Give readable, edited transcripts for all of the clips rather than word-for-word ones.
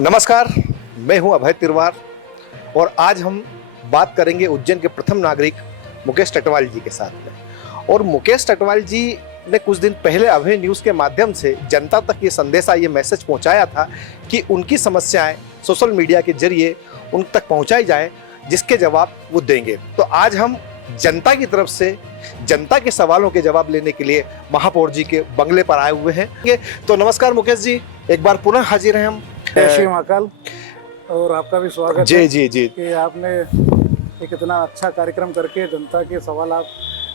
नमस्कार, मैं हूं अभय तिरवार और आज हम बात करेंगे उज्जैन के प्रथम नागरिक मुकेश टटवाल जी के साथ में। और मुकेश टटवाल जी ने कुछ दिन पहले अभय न्यूज़ के माध्यम से जनता तक ये संदेशा, ये मैसेज पहुंचाया था कि उनकी समस्याएं सोशल मीडिया के जरिए उन तक पहुंचाई जाएं, जिसके जवाब वो देंगे। तो आज हम जनता की तरफ से जनता के सवालों के जवाब लेने के लिए महापौर जी के बंगले पर आए हुए हैं। तो नमस्कार मुकेश जी, एक बार पुनः हाजिर हैं हम। जय श्री महाकाल। और आपका भी स्वागत जी है जी जी कि आपने एक इतना अच्छा कार्यक्रम करके जनता के सवाल आप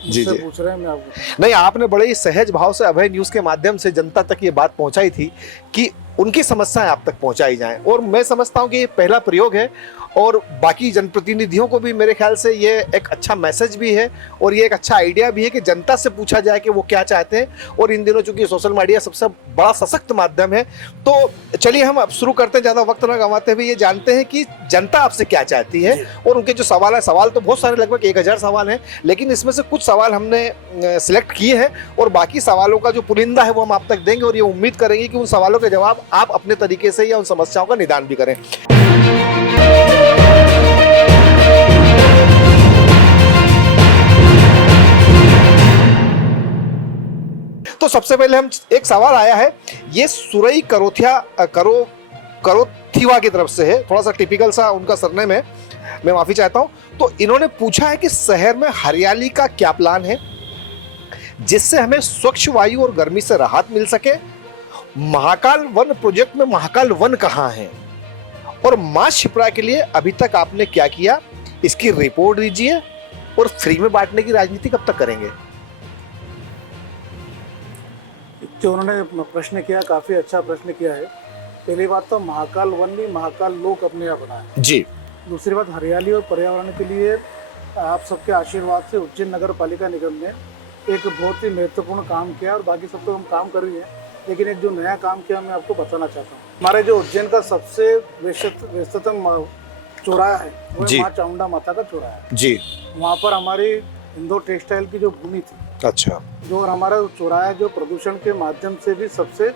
जी मुझसे जी पूछ रहे हैं। मैं आपको नहीं, आपने बड़े ही सहज भाव से अभय न्यूज़ के माध्यम से जनता तक ये बात पहुंचाई थी कि उनकी समस्याएं आप तक पहुंचाई जाएं। और मैं समझता हूं कि ये पहला प्रयोग है और बाकी जनप्रतिनिधियों को भी मेरे ख्याल से ये एक अच्छा मैसेज भी है और ये एक अच्छा आइडिया भी है कि जनता से पूछा जाए कि वो क्या चाहते हैं। और इन दिनों चूंकि सोशल मीडिया सबसे बड़ा सशक्त माध्यम है, तो चलिए हम अब शुरू करते हैं, ज़्यादा वक्त ना गंवाते हुए ये जानते हैं कि जनता आपसे क्या चाहती है और उनके जो सवाल है। सवाल तो बहुत सारे, लगभग 1000 सवाल हैं, लेकिन इसमें से कुछ सवाल हमने सिलेक्ट किए हैं और बाकी सवालों का जो पुलिंदा है वो हम आप तक देंगे और ये उम्मीद करेंगे कि उन सवालों के जवाब आप अपने तरीके से या उन समस्याओं का निदान भी करें। तो सबसे पहले हम एक सवाल आया है, ये सुरई करोथिवा की तरफ से है, थोड़ा सा टिपिकल सा उनका सरनेम है, मैं माफी चाहता हूं। तो इन्होंने पूछा है कि शहर में हरियाली का क्या प्लान है जिससे हमें स्वच्छ वायु और गर्मी से राहत मिल सके। महाकाल वन प्रोजेक्ट में महाकाल वन कहाँ है और मां शिप्रा के लिए अभी तक आपने क्या किया, इसकी रिपोर्ट दीजिए। और फ्री में बांटने की राजनीति कब तक करेंगे। जो उन्होंने प्रश्न किया, काफ़ी अच्छा प्रश्न किया है। पहली बात तो महाकाल वन नहीं, महाकाल लोक अपने यहाँ बना है जी। दूसरी बात, हरियाली और पर्यावरण के लिए आप सबके आशीर्वाद से उज्जैन नगर पालिका निगम ने एक बहुत ही महत्वपूर्ण काम किया और बाकी सब तो हम काम कर रही हैं, लेकिन एक जो नया काम किया मैं आपको बताना चाहता हूँ। हमारे जो उज्जैन का सबसे व्यस्ततम चौराहा है वो माँ चामुंडा माता का चौराहा है जी। वहाँ पर हमारी इंदो टेक्सटाइल की जो भूमि थी, अच्छा, जो और हमारा चौराहा जो प्रदूषण के माध्यम से भी सबसे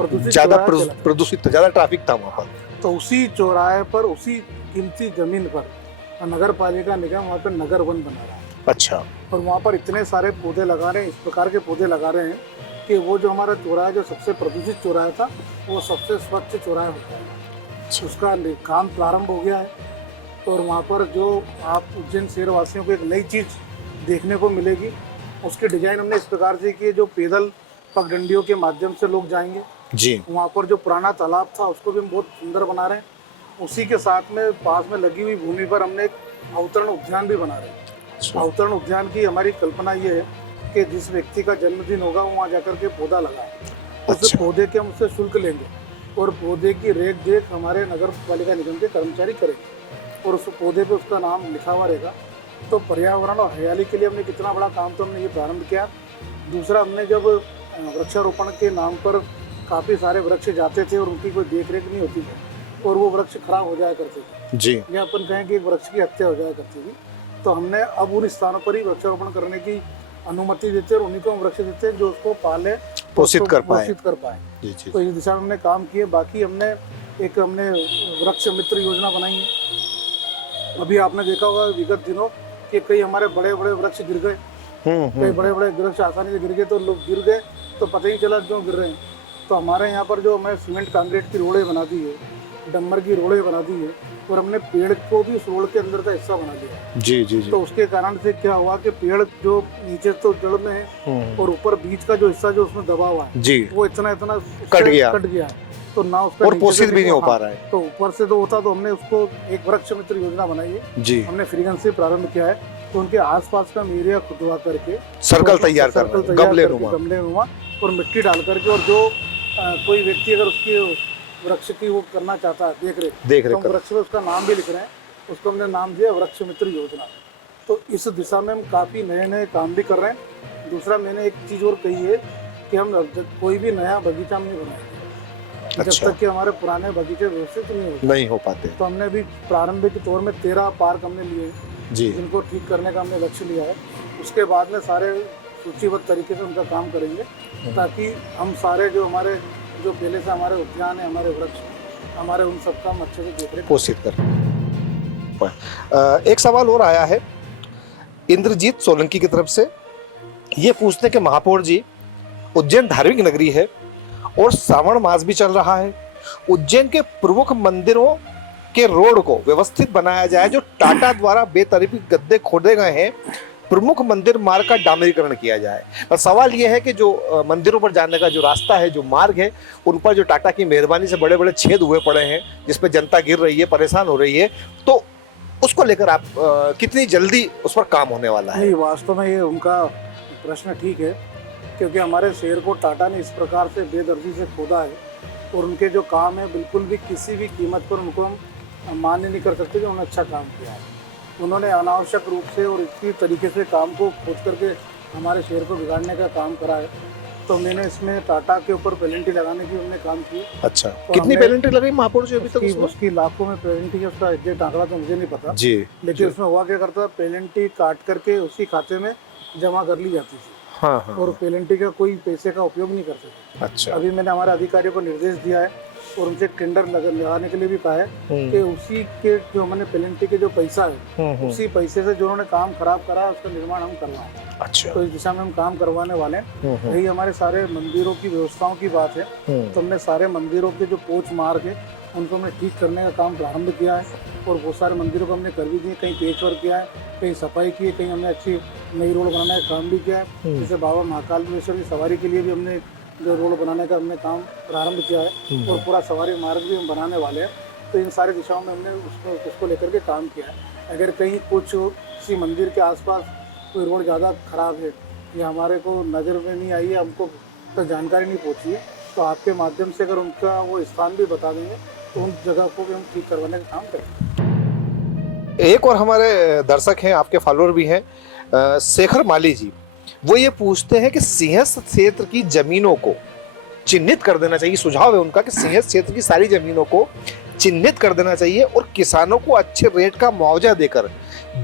ज्यादा प्रदूषित, ज्यादा ट्रैफिक था वहाँ पर। तो उसी चौराहे पर, उसी कीमती जमीन पर नगर पालिका निगम वहाँ पर नगर वन बना रहा है। अच्छा। और वहाँ पर इतने सारे पौधे लगा रहे हैं, इस प्रकार के पौधे लगा रहे हैं कि वो जो हमारा चौराहा जो सबसे प्रदूषित चौराहा था वो सबसे स्वच्छ चौराहा होता है। उसका काम प्रारंभ हो गया है और वहाँ पर जो आप उज्जैन शहर वासियों को एक नई चीज़ देखने को मिलेगी, उसकी डिजाइन हमने इस प्रकार से की, जो पैदल पगडंडियों के माध्यम से लोग जाएंगे जी। वहाँ पर जो पुराना तालाब था उसको भी हम बहुत सुंदर बना रहे हैं। उसी के साथ में पास में लगी हुई भूमि पर हमने एक अवतरण उद्यान भी बना रहे हैं। अवतरण उद्यान की हमारी कल्पना ये है कि जिस व्यक्ति का जन्मदिन होगा वो वहाँ जाकर के पौधा लगाए। उस पौधे के हम उससे शुल्क लेंगे और पौधे की रेख देख हमारे नगर पालिका निगम के कर्मचारी करेंगे और उस पौधे पे उसका नाम लिखा हुआ रहेगा। तो पर्यावरण और हरियाली के लिए हमने कितना बड़ा काम तो हमने ये प्रारंभ किया। दूसरा, हमने जब वृक्षारोपण के नाम पर काफ़ी सारे वृक्ष जाते थे और उनकी कोई देख रेख नहीं होती थी और वो वृक्ष खराब हो जाया करते थे जी, या अपन कहें कि एक वृक्ष की हत्या हो जाया करती थी, तो हमने अब उन स्थानों पर ही वृक्षारोपण करने की अनुमति देते हैं और उन्हीं को हम वृक्ष देते हैं जो उसको पाले, पोषित कर पाए। जी जी। तो इस दिशा में हमने काम किए। बाकी हमने वृक्ष मित्र योजना बनाई है। अभी आपने देखा होगा विगत दिनों कि कई हमारे बड़े बड़े वृक्ष गिर गए, कई बड़े बड़े वृक्ष आसानी से गिर गए, तो लोग गिर गए तो पता ही चला क्यों गिर रहे हैं। तो हमारे यहाँ पर जो हमें सीमेंट कांक्रीट की रोडें बना दी है, डम्बर की रोडें बना दी है और हमने पेड़ को भी उस रोड के अंदर का हिस्सा बना दिया जी जी जी। तो उसके कारण से क्या हुआ कि पेड़ जो नीचे तो जड़ में है और ऊपर बीच का जो हिस्सा जो उसमें दबा हुआ है जी, वो इतना कट गया है, तो ना उसका और पोषित भी नहीं हो पा रहा है। तो ऊपर से तो होता, तो हमने उसको एक वृक्ष मित्र योजना बनाई है जी, हमने फ्रीगंज से प्रारंभ किया है। तो उनके आसपास का एरिया खुदवा करके सर्कल तैयार कर, गमले नुमा और मिट्टी डाल करके, और जो कोई व्यक्ति अगर उसकी वृक्ष की वो करना चाहता है देख रेख, तो वृक्ष में उसका नाम भी लिख रहे हैं, उसको हमने नाम दिया वृक्ष मित्र योजना। तो इस दिशा में हम काफ़ी नए नए काम भी कर रहे हैं। दूसरा, मैंने एक चीज़ और कही है कि हम कोई भी नया बगीचा नहीं बनाएंगे जब तक कि हमारे पुराने बगीचे व्यवस्थित नहीं हो पाते। तो हमने अभी प्रारंभिक तौर में 13 पार्क हमने लिए जी, जिनको ठीक करने का हमने लक्ष्य लिया है। उसके बाद में सारे सूचीबद्ध तरीके से उनका काम करेंगे ताकि हम सारे जो पहले से हमारे उद्यान है, हमारे वृक्ष हमारे उन सब का हम अच्छे से देख रेख पोषित कर। एक सवाल और आया है इंद्रजीत सोलंकी की तरफ से, ये पूछते हैं कि महापौर जी, उज्जैन धार्मिक नगरी है और श्रावण मास भी चल रहा है, उज्जैन के प्रमुख मंदिरों के रोड को व्यवस्थित बनाया जाए, जो टाटा द्वारा बेतरतीब गड्ढे खोदे गए हैं, प्रमुख मंदिर मार्ग का डामरीकरण किया जाए। और सवाल यह है कि जो मंदिरों पर जाने का जो रास्ता है, जो मार्ग है, उन पर जो टाटा की मेहरबानी से बड़े बड़े छेद हुए पड़े हैं, जिस पर जनता गिर रही है, परेशान हो रही है, तो उसको लेकर आप कितनी जल्दी उस पर काम होने वाला है? नहीं, वास्तव में ये उनका प्रश्न ठीक है, क्योंकि हमारे शहर को टाटा ने इस प्रकार से बेदर्जी से खोदा है और उनके जो काम है बिल्कुल भी किसी भी कीमत पर उनको हम मान्य नहीं कर सकते कि उन्होंने अच्छा काम किया है। उन्होंने अनावश्यक रूप से और इसी तरीके से काम को खोद करके हमारे शहर को बिगाड़ने का काम करा है। तो मैंने इसमें टाटा के ऊपर पेनल्टी लगाने की हमने काम की। अच्छा, कितनी पेनल्टी लगी महापौर जी अभी तक? उसकी लाखों में पेनल्टी है, उसका एग्जैक्ट आंकड़ा तो मुझे नहीं पता जी, लेकिन उसमें हुआ क्या करता, पेनल्टी काट करके उसी खाते में जमा कर ली जाती थी। हाँ हाँ, और पेनल्टी का कोई पैसे का उपयोग नहीं कर सकते। अच्छा, अभी मैंने हमारे अधिकारियों को निर्देश दिया है और उनसे टेंडर लगाने के लिए भी कहा है कि उसी के जो हमने पेनल्टी के जो पैसा है उसी पैसे से जो उन्होंने काम खराब करा है उसका निर्माण हम करवाएं। अच्छा, तो इस दिशा में हम काम करवाने वाले हैं। यही हमारे सारे मंदिरों की व्यवस्थाओं की बात है। तो हमने सारे मंदिरों के जो पोच मार्ग है उनको हमने ठीक करने का काम प्रारंभ किया है और बहुत सारे मंदिरों को हमने कर भी दिए। कहीं पेच वर्क किया है, कहीं सफाई की है, कहीं हमने अच्छी नई रोड बनाने का काम भी किया है। जैसे बाबा महाकालेश्वर की सवारी के लिए भी हमने जो रोड बनाने का हमने काम प्रारंभ किया है और पूरा सवारी मार्ग भी हम बनाने वाले हैं। तो इन सारी दिशाओं में हमने उसको लेकर के काम किया है। अगर कहीं कुछ किसी मंदिर के आसपास कोई रोड ज़्यादा खराब है या हमारे को नज़र में नहीं आई है, हमको तो जानकारी नहीं पहुँची है, तो आपके माध्यम से अगर उनका वो स्थान भी बता देंगे तो उन जगह को भी हम ठीक करवाने का काम करेंगे। एक और हमारे दर्शक हैं, आपके फॉलोअर भी हैं, शेखर माली जी, वो ये पूछते हैं कि सिंहस्थ क्षेत्र की जमीनों को चिन्हित कर देना चाहिए। सुझाव है उनका कि सिंहस्थ क्षेत्र की सारी जमीनों को चिन्हित कर देना चाहिए और किसानों को अच्छे रेट का मुआवजा देकर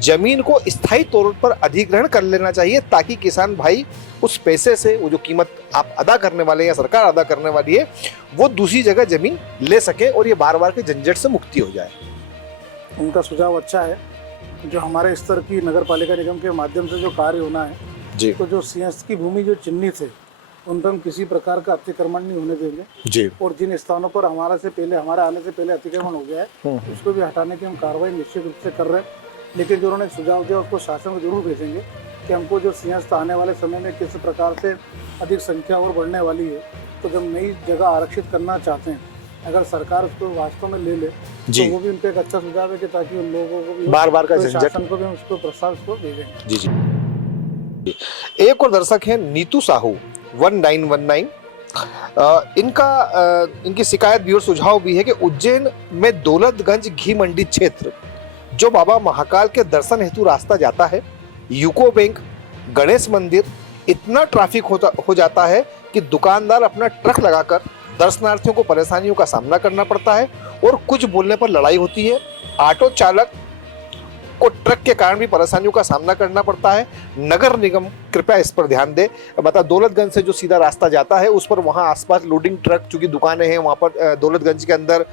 जमीन को स्थायी तौर पर अधिग्रहण कर लेना चाहिए, ताकि किसान भाई उस पैसे से वो जो कीमत आप अदा करने वाले हैं या सरकार अदा करने वाली है, वो दूसरी जगह जमीन ले सके और ये बार बार के झंझट से मुक्ति हो जाए। उनका सुझाव अच्छा है। जो हमारे स्तर की नगर पालिका निगम के माध्यम से जो कार्य होना है जी, तो जो सिंहस्थ की भूमि जो चिन्हित है उन पर हम किसी प्रकार का अतिक्रमण नहीं होने देंगे जी, और जिन स्थानों पर हमारे आने से पहले अतिक्रमण हो गया है उसको भी हटाने की हम कार्रवाई निश्चित रूप से कर रहे हैं। लेकिन जो उन्होंने सुझाव दिया उसको शासन को जरूर भेजेंगे कि हमको जो सिंहस्थ आने वाले समय में किस प्रकार से अधिक संख्या और बढ़ने वाली है। तो जब नई जगह आरक्षित करना चाहते हैं, अगर सरकार उसको वास्तव में ले ले तो वो भी उनका एक अच्छा सुझाव है कि ताकि उन लोगों को भी बार बार का झंझट, शासन को भी हम उसको प्रस्ताव उसको भेजेंगे। जी जी। एक और दर्शक है नीतू साहू 1919, इनकी शिकायत भी और सुझाव भी है कि उज्जैन में दौलतगंज घी मंडी क्षेत्र, जो बाबा महाकाल के दर्शन हेतु रास्ता जाता है, यूको बैंक, गणेश मंदिर, इतना ट्रैफिक हो जाता है कि दुकानदार अपना ट्रक लगाकर दर्शनार्थियों को परेशानियों का सामना करना पड़ता है और कुछ बोलने पर लड़ाई होती है। ऑटो चालक को ट्रक के कारण भी परेशानियों का सामना करना पड़ता है। नगर निगम कृपया इस पर ध्यान दे। मतलब दौलतगंज से जो सीधा रास्ता जाता है उस पर वहाँ आसपास लोडिंग ट्रक, चूंकि दुकानें हैं वहाँ पर, दौलतगंज के अंदर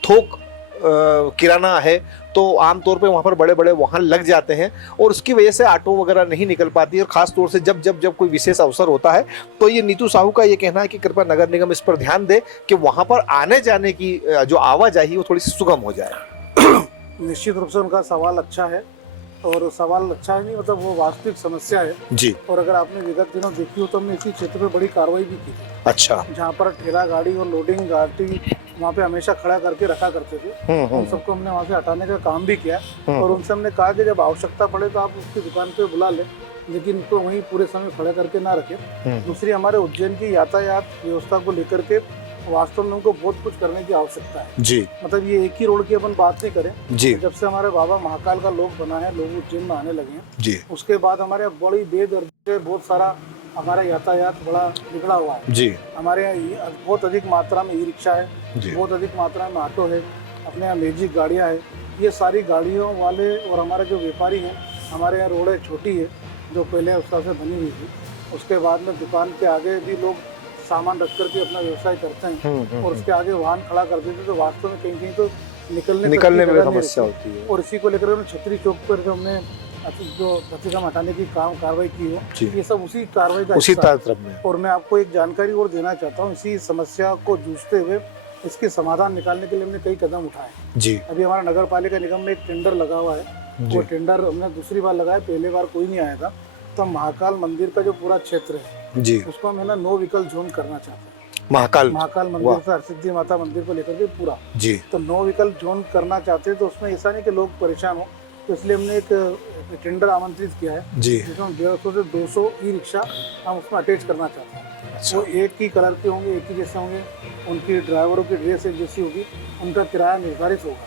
थोक किराना है, तो आमतौर पे वहाँ पर बड़े बड़े वाहन लग जाते हैं और उसकी वजह से ऑटो वगैरह नहीं निकल पाती है। और ख़ास तौर से जब कोई विशेष अवसर होता है तो ये नीतू साहू का ये कहना है कि कृपया नगर निगम इस पर ध्यान दे कि वहाँ पर आने जाने की जो आवाजाही वो थोड़ी सी सुगम हो जाए। निश्चित रूप से उनका सवाल अच्छा है और सवाल अच्छा है नहीं, मतलब वो वास्तविक समस्या है जी। और अगर आपने विगत दिनों देखी हो तो हमने इसी क्षेत्र में बड़ी कार्रवाई भी की थी। अच्छा, जहाँ पर ठेला गाड़ी और लोडिंग गाड़ी वहाँ पे हमेशा खड़ा करके रखा करते थे, उन सबको हमने वहाँ से हटाने का काम भी किया और उनसे हमने कहा कि जब आवश्यकता पड़े तो आप उसकी दुकान पे बुला लें, लेकिन उनको वहीं पूरे समय खड़ा करके ना रखें। दूसरी, हमारे उज्जैन की यातायात व्यवस्था को लेकर के वास्तव में उनको बहुत कुछ करने की आवश्यकता है जी। मतलब ये एक ही रोड की अपन बात नहीं करें जी, जब से हमारे बाबा महाकाल का लोग बना है, लोग उज्जैन में आने लगे हैं जी, उसके बाद हमारे बड़ी बेदर्दी से बहुत सारा हमारा यातायात बड़ा बिगड़ा हुआ है जी। हमारे यहाँ बहुत अधिक मात्रा में ई रिक्शा है, जी। बहुत अधिक मात्रा में ऑटो है, अपने यहाँ मैजिक गाड़ियाँ हैं। ये सारी गाड़ियों वाले और हमारे जो व्यापारी हैं, हमारे यहाँ रोडें छोटी है जो पहले उसका से बनी हुई थी, उसके बाद में दुकान के आगे भी लोग सामान रख करके अपना व्यवसाय करते हैं हम्म। और उसके आगे वाहन खड़ा कर देते हैं, तो वास्तव में कहीं कहीं तो निकलने निकलने तक की में जगह नहीं समस्या रहती। होती है। और इसी को लेकर हमने छतरी चौक पर जो हमने जो प्रतिक्रम हटाने की कार्रवाई की हो, जी। ये सब उसी कार्रवाई का उसी हिस्सा है। तरफ में। और मैं आपको एक जानकारी और देना चाहता हूँ, इसी समस्या को जूझते हुए इसके समाधान निकालने के लिए हमने कई कदम उठाए। जी अभी हमारा नगर पालिका निगम में एक टेंडर लगा हुआ है, वो टेंडर हमने दूसरी बार लगाया, पहले बार कोई नहीं आया था। तो हम महाकाल मंदिर का जो पूरा क्षेत्र है जी। उसको हम है ना नो व्हीकल जोन करना चाहते हैं। महाकाल मंदिर से हरसिद्धि माता मंदिर को लेकर के पूरा जी। तो नो व्हीकल जोन करना चाहते हैं। तो उसमें ऐसा नहीं कि लोग परेशान हो, तो इसलिए हमने एक टेंडर आमंत्रित किया है जी। जिसमें 150 से 200 ई रिक्शा हम उसमें अटैच करना चाहते हैं। अच्छा। वो एक ही कलर के होंगे, एक ही जैसे होंगे, उनकी ड्राइवरों की ड्रेस एक जैसी होगी, उनका किराया निर्धारित होगा।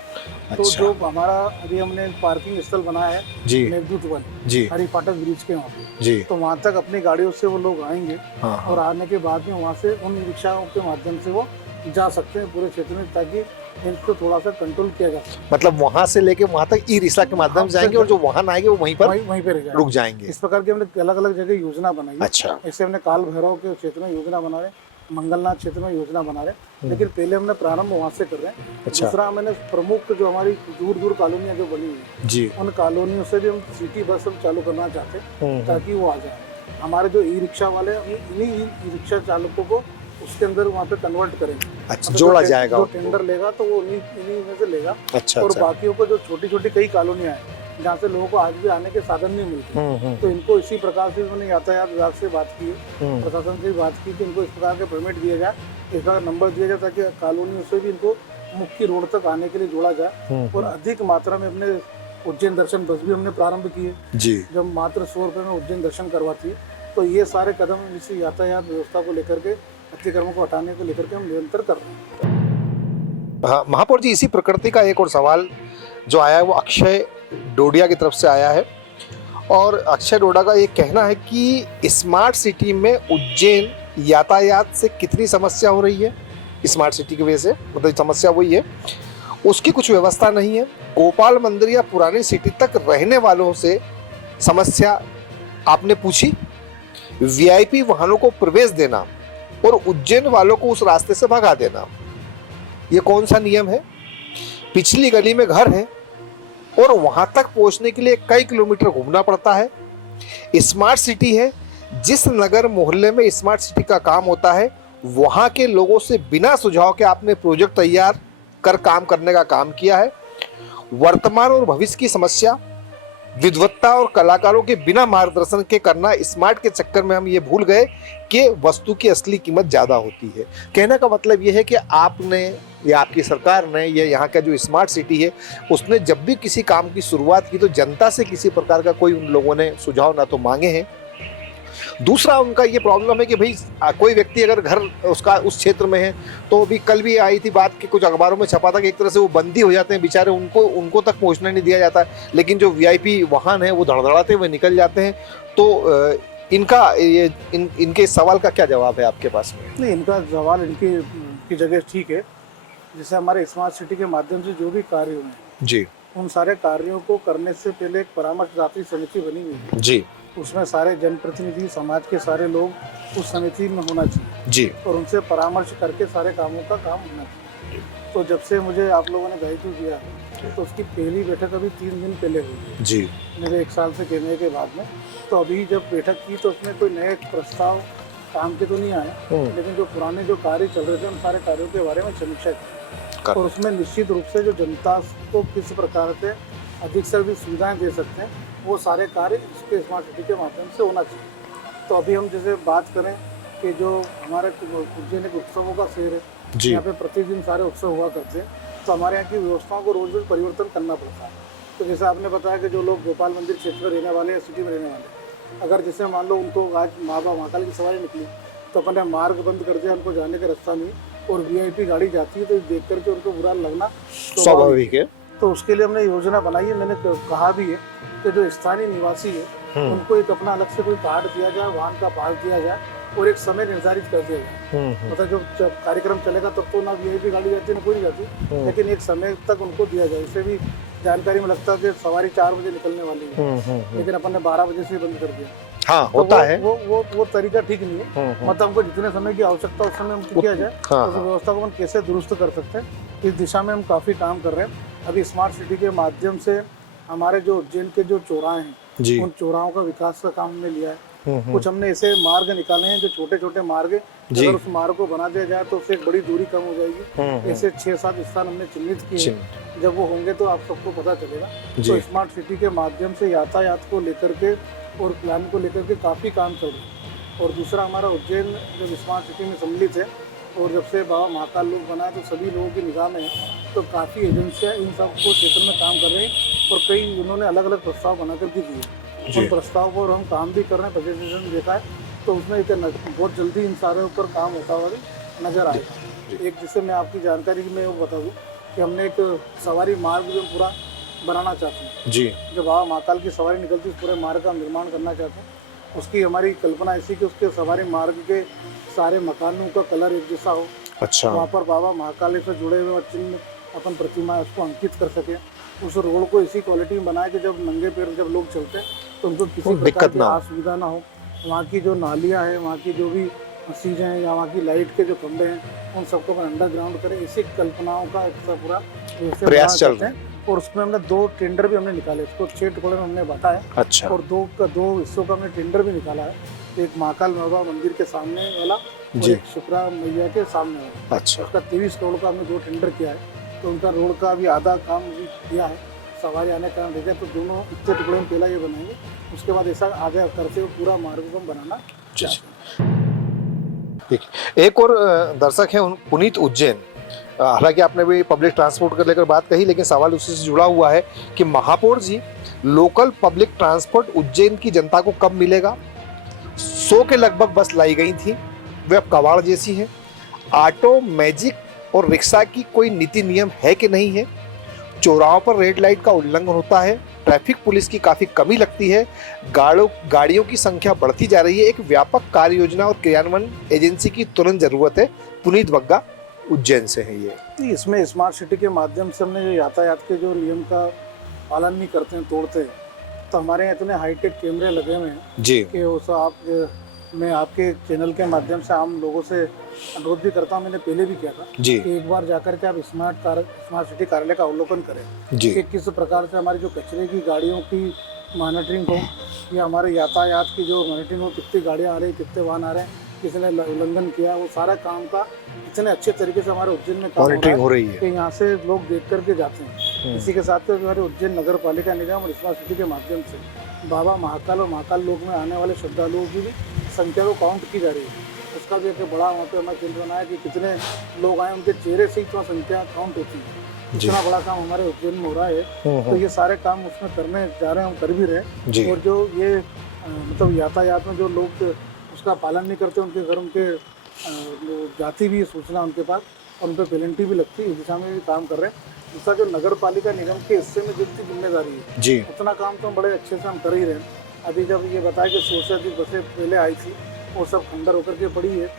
तो अच्छा। जो हमारा अभी हमने पार्किंग स्थल बनाया है जी मेघदूत वन जी हरी फाटक ब्रिज के वहाँ पे, जी। तो वहाँ तक अपनी गाड़ियों से वो लोग आएंगे हाँ और हाँ। आने के बाद में वहाँ से उन रिक्शाओं के माध्यम से वो जा सकते हैं पूरे क्षेत्र में, ताकि इनको थोड़ा सा कंट्रोल किया जा सके। मतलब वहां से लेके वहां तक ई रिक्शा के माध्यम से जाएंगे और जो वाहन आएंगे वो वहीं पर वहीं पे रह जाएंगे। रुक जाएंगे। इस प्रकार की हमने अलग अलग जगह योजना बनाई है। अच्छा। ऐसे हमने काल भैरव के क्षेत्र में योजना बना रहे, मंगलनाथ क्षेत्र में योजना बना रहे, लेकिन पहले हमने प्रारंभ वहाँ से कर रहे हैं। अच्छा। दूसरा मैंने प्रमुख जो हमारी दूर दूर कॉलोनियाँ जो बनी हुई है जी। उन कॉलोनियों से भी हम सिटी बस हम चालू करना चाहते हैं ताकि वो आ जाए। हमारे जो ई रिक्शा वाले इन्हीं ई रिक्शा चालकों को उसके अंदर वहाँ पे कन्वर्ट करेंगे। अच्छा, जोड़ा जाएगा। जो टेंडर लेगा तो वो इन्हीं में से लेगा। अच्छा। और अच्छा। बाकियों को जो छोटी छोटी कई कॉलोनियाँ हैं जहाँ से लोगों को आज भी आने के साधन नहीं मिलते, तो इनको इसी प्रकार से मैंने यातायात विभाग से बात की, प्रशासन से बात की कि इनको इस प्रकार के परमिट दिया जाए, इस प्रकार नंबर दिया जाए, ताकि कॉलोनियों से भी इनको मुख्य रोड तक आने के लिए जोड़ा जाए। और अधिक मात्रा में अपने उज्जैन दर्शन बस भी हमने प्रारंभ किए जी। जब मात्र 100 रुपये में उज्जैन दर्शन करवाती है। तो ये सारे कदम इसी यातायात व्यवस्था को लेकर के, अतिक्रमण को हटाने को लेकर के हम निरंतर कर रहे हैं। हाँ महापौर जी, इसी प्रकृति का एक और सवाल जो आया है वो अक्षय डोडिया की तरफ से आया है। और अक्षय डोडा का ये कहना है कि स्मार्ट सिटी में उज्जैन यातायात से कितनी समस्या हो रही है। स्मार्ट सिटी की वजह से मतलब समस्या वही है, उसकी कुछ व्यवस्था नहीं है। गोपाल मंदिर या पुरानी सिटी तक रहने वालों से समस्या आपने पूछी, वीआईपी वाहनों को प्रवेश देना और उज्जैन वालों को उस रास्ते से भगा देना, ये कौन सा नियम है। पिछली गली में घर है और वहां तक पहुंचने के लिए कई किलोमीटर घूमना पड़ता है। स्मार्ट सिटी है, जिस नगर मोहल्ले में स्मार्ट सिटी का काम होता है वहां के लोगों से बिना सुझाव के आपने प्रोजेक्ट तैयार कर काम करने का काम किया है। वर्तमान और भविष्य की समस्या, विद्वत्ता और कलाकारों के बिना मार्गदर्शन के करना, स्मार्ट के चक्कर में हम ये भूल गए कि वस्तु की असली कीमत ज़्यादा होती है। कहने का मतलब ये है कि आपने या आपकी सरकार ने या यहाँ का जो स्मार्ट सिटी है उसने जब भी किसी काम की शुरुआत की तो जनता से किसी प्रकार का कोई उन लोगों ने सुझाव ना तो मांगे हैं। दूसरा उनका ये प्रॉब्लम है कि भाई कोई व्यक्ति अगर घर उसका उस क्षेत्र में है तो अभी कल भी आई थी बात कि कुछ अखबारों में छपा था कि एक तरह से वो बंदी हो जाते हैं बेचारे, उनको तक पहुंचना नहीं दिया जाता, लेकिन जो वीआईपी वाहन है वो धड़धड़ाते हुए निकल जाते हैं। तो इनका इनके सवाल का क्या जवाब है आपके पास में? नहीं, इनका सवाल इनकी जगह ठीक है। जैसे हमारे स्मार्ट सिटी के माध्यम से जो भी कार्य हुए जी, उन सारे कार्यों को करने से पहले एक परामर्शदात्री समिति बनी हुई है जी, उसमें सारे जनप्रतिनिधि, समाज के सारे लोग उस समिति में होना चाहिए जी, और उनसे परामर्श करके सारे कामों का काम होना चाहिए। तो जब से मुझे आप लोगों ने दायित्व दिया तो उसकी पहली बैठक अभी 3 दिन पहले हुई जी, मेरे 1 साल से कहने के बाद में। तो अभी जब बैठक की तो उसमें कोई नए प्रस्ताव काम के तो नहीं आए, लेकिन जो पुराने जो कार्य चल रहे थे उन सारे कार्यों के बारे में समीक्षा की और उसमें निश्चित रूप से जो जनता को किस प्रकार से अधिक से अधिक सुविधाएं दे सकते हैं वो सारे कार्य इसके स्मार्ट सिटी के माध्यम से होना चाहिए। तो अभी हम जैसे बात करें कि जो हमारे उज्जैन एक उत्सवों का शहर है, यहाँ पे प्रतिदिन सारे उत्सव हुआ करते हैं, तो हमारे यहाँ की व्यवस्थाओं को रोज रोज परिवर्तन करना पड़ता है। तो जैसे आपने बताया कि जो लोग गोपाल मंदिर क्षेत्र में रहने वाले या सिटी में रहने वाले, अगर जैसे मान लो उनको आज महाकाल की सवारी निकली तो अपन ने मार्ग बंद कर दिया, उनको जाने का रास्ता नहीं और वीआईपी गाड़ी जाती है तो देख करके उनको बुरा लगना स्वाभाविक है। तो उसके लिए हमने योजना बनाई है। मैंने कहा भी है कि जो स्थानीय निवासी है उनको एक अपना अलग से कोई कार्ड दिया जाए, वाहन का पास दिया जाए और एक समय निर्धारित कर दिया जाए। मतलब जब कार्यक्रम चलेगा तब तो ना वीआईपी गाड़ी जाती है ना कोई नहीं जाती, लेकिन एक समय तक उनको दिया जाए। इससे भी जानकारी में लगता है कि सवारी 4 बजे निकलने वाली है, लेकिन अपन ने 12 बजे से बंद कर दिया। हाँ तो होता है। वो तरीका ठीक नहीं है। मतलब हमको जितने समय की आवश्यकता उस समय हमको किया जाए, हाँ, उस व्यवस्था को हम कैसे दुरुस्त कर सकते हैं, इस दिशा में हम काफ़ी काम कर रहे हैं। अभी स्मार्ट सिटी के माध्यम से हमारे जो उज्जैन के जो चौराहे हैं, जी। उन चौराहों का विकास का काम हमने लिया है। कुछ हमने ऐसे मार्ग निकाले हैं जो छोटे छोटे मार्ग हैं, जी। अगर उस मार्ग को बना दिया जाए तो उससे एक बड़ी दूरी कम हो जाएगी। ऐसे 6-7 स्थान हमने चिन्हित किए हैं, जब वो होंगे तो आप सबको पता चलेगा। तो स्मार्ट सिटी के माध्यम से यातायात को लेकर के और प्लान को लेकर के काफ़ी काम चल रहा है। और दूसरा, हमारा उज्जैन जब स्मार्ट सिटी में सम्मिलित है और जब से बाबा महाकाल लोक बना है, तो सभी लोगों की निगाह में है, तो काफ़ी एजेंसियाँ इन सब को क्षेत्र में काम कर रही हैं और कई उन्होंने अलग अलग प्रस्ताव बना कर भी दिए। उन प्रस्ताव पर हम काम भी कर रहे हैं, प्रेजेंटेशन देखा है, तो उसमें एक बहुत जल्दी इन सारे ऊपर काम होता हुआ भी नजर आएगा। एक जिससे मैं आपकी जानकारी में वो बता दूँ कि हमने एक सवारी मार्ग जो पूरा बनाना चाहते हैं जी। जो बाबा महाकाल की सवारी निकलती है, उस पूरे मार्ग का निर्माण करना चाहते हैं। उसकी हमारी कल्पना ऐसी कि उसके सवारी मार्ग के सारे मकानों का कलर एक जैसा हो। अच्छा। वहाँ पर बाबा महाकाल से जुड़े हुए चिन्ह, अपन प्रतिमा है, उसको अंकित कर सके। उस रोड को इसी क्वालिटी में बनाए कि जब नंगे पैर जब लोग चलते हैं तो उनको किसी प्रकार की असुविधा ना हो। वहाँ की जो नालियाँ हैं, वहाँ की जो भी चीज़ें हैं या वहाँ की लाइट के जो खंभे हैं, उन सबको अपन अंडरग्राउंड करें। इसी कल्पनाओं का एक पूरा प्रयास चल रहा है। और उसमें हमने 2 टेंडर भी हमने निकाले, उसको 6 टुकड़े में हमने बांटा है। अच्छा। और 2 हिस्सों का हमने टेंडर भी निकाला है, एक महाकाल बाबा मंदिर के सामने वाला और एक शुक्रा मैया के सामने वाला। अच्छा। उसका 23 करोड़ का हमने 2 टेंडर किया है। तो उनका रोड का भी आधा काम भी किया है, सवारी आने का रहेगा। तो दोनों इतने टुकड़े में पहला ये बनाएंगे, उसके बाद ऐसा आगे करते हुए पूरा मार्ग को हम बनाना चाहते हैं। एक और दर्शक है पुनीत उज्जैन, हालांकि आपने भी पब्लिक ट्रांसपोर्ट को लेकर बात कही, लेकिन सवाल उसी से जुड़ा हुआ है कि महापौर जी, लोकल पब्लिक ट्रांसपोर्ट उज्जैन की जनता को कब मिलेगा? 100 के लगभग बस लाई गई थी, वे अब कबाड़ जैसी हैं। ऑटो, मैजिक और रिक्शा की कोई नीति नियम है कि नहीं है? चौराहों पर रेड लाइट का उल्लंघन होता है, ट्रैफिक पुलिस की काफ़ी कमी लगती है, गाड़ियों की संख्या बढ़ती जा रही है। एक व्यापक कार्य योजना और क्रियान्वयन एजेंसी की तुरंत जरूरत है। पुनीत बग्गा उज्जैन से है ये। इसमें स्मार्ट सिटी के माध्यम से हमने जो यातायात के जो नियम का पालन नहीं करते हैं, तोड़ते हैं, तो हमारे यहाँ इतने हाईटेक कैमरे लगे हुए हैं जी कि उस मैं आपके चैनल के माध्यम से आम लोगों से अनुरोध भी करता हूँ, मैंने पहले भी किया था जी कि एक बार जाकर के आप स्मार्ट सिटी कार्यालय का अवलोकन करें जी कि किस प्रकार से हमारी जो कचरे की गाड़ियों की मॉनिटरिंग हो या हमारे यातायात की जो मॉनिटरिंग हो, कितनी गाड़ियाँ आ रही, कितने वाहन आ रहे हैं, किसने उल्लंघन किया, वो सारा काम का इतने अच्छे तरीके से हमारे उज्जैन में काम मॉनिटरिंग हो रही है कि यहाँ से लोग देख करके जाते हैं। इसी के साथ हमारे उज्जैन नगर पालिका निगम और स्मार्ट सिटी के माध्यम से बाबा महाकाल और महाकाल लोक में आने वाले श्रद्धालुओं की भी संख्या को काउंट की जा रही है। उसका भी एक बड़ा वहाँ पे हमारा केंद्र बनाया कि कितने लोग आए, उनके चेहरे से ही तो संख्या काउंट होती है। इतना बड़ा काम हमारे उज्जैन में हो रहा है, तो ये सारे काम उसमें करने जा रहे हैं, हम कर भी रहे हैं। और जो ये मतलब यातायात में जो लोग उसका पालन नहीं करते, उनके घर उनके जाती भी सूचना उनके पास और उन पर पेनल्टी भी लगती है, इस दिशा में भी काम कर रहे हैं। दूसरा जो नगर पालिका निगम के हिस्से में जितनी जिम्मेदारी है जी, उतना काम तो हम बड़े अच्छे से हम कर ही रहे हैं। अभी जब ये बताया कि 100 से अधिक बसें पहले आई थी, वो सब खंडर होकर के पड़ी है।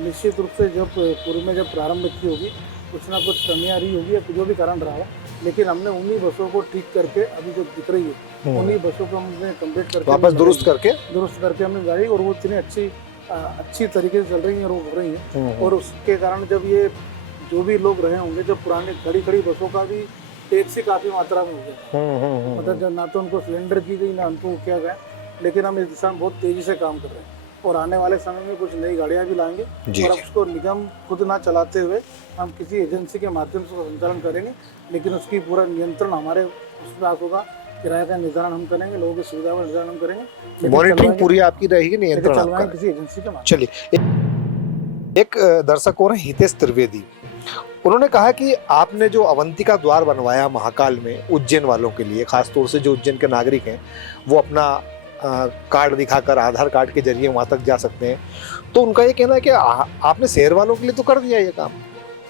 निश्चित रूप से जब पूर्व में जब प्रारंभ की होगी, कुछ ना कुछ कमी आ रही होगी या जो भी कारण रहा हो, लेकिन हमने उन्हीं बसों को ठीक करके अभी जो दिख रही है, उन्हीं बसों को हमने कम्प्लीट करके वापस दुरुस्त करके हमने गाड़ी, और वो इतनी अच्छी तरीके से चल रही हैं और हो रही हैं। और उसके कारण जब ये जो भी लोग रहे होंगे, जब पुराने खड़ी बसों का भी टैक्स ही काफ़ी मात्रा में हो गया, मतलब जब ना तो उनको सिलेंडर की गई ना उनको किया गया, लेकिन हम इस दिशा में बहुत तेज़ी से काम कर रहे हैं और आने वाले समय में कुछ नई गाड़ियाँ भी लाएंगे। और उसको निगम खुद ना चलाते हुए हम किसी एजेंसी के माध्यम से संचालन करेंगे, लेकिन उसकी पूरा नियंत्रण हमारे उस पास होगा। किराए का निर्धारण हम करेंगे, लोगों की सुविधा का निर्धारण हम करेंगे, मॉनिटरिंग पूरी आपकी रहेगी, नियंत्रण चलवाएंगे किसी एजेंसी के माध्यम। चलिए, एक दर्शक और हितेश त्रिवेदी, उन्होंने कहा कि आपने जो अवंतिका द्वार बनवाया महाकाल में उज्जैन वालों के लिए, खासतौर से जो उज्जैन के नागरिक हैं, वो अपना कार्ड दिखाकर, आधार कार्ड के जरिए वहाँ तक जा सकते हैं, तो उनका ये कहना है कि आपने शहर वालों के लिए तो कर दिया ये काम,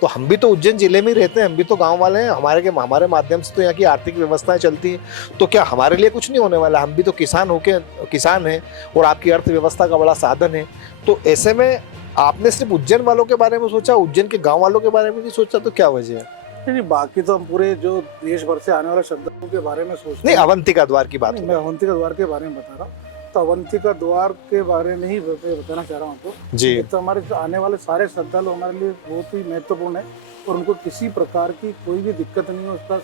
तो हम भी तो उज्जैन जिले में ही रहते हैं, हम भी तो गांव वाले हैं, हमारे माध्यम से तो यहाँ की आर्थिक व्यवस्थाएं चलती हैं, तो क्या हमारे लिए कुछ नहीं होने वाला? हम भी तो किसान हैं और आपकी अर्थव्यवस्था का बड़ा साधन है। तो ऐसे में आपने सिर्फ उज्जैन वालों के बारे में सोचा, उज्जैन के गाँव वालों के बारे में नहीं सोचा, तो क्या वजह है? नहीं, बाकी तो हम पूरे जो देश भर से आने वाले श्रद्धालुओं के बारे में सोचते नहीं, अवंतिका द्वार की बात, मैं अवंतिका द्वार के बारे में बता रहा हूँ। तो अवंतिका द्वार के बारे में ही बताना चाह रहा हूँ आपको। जी तो हमारे आने वाले सारे श्रद्धालु हमारे लिए बहुत ही महत्वपूर्ण है और उनको किसी प्रकार की कोई भी दिक्कत नहीं है, उसका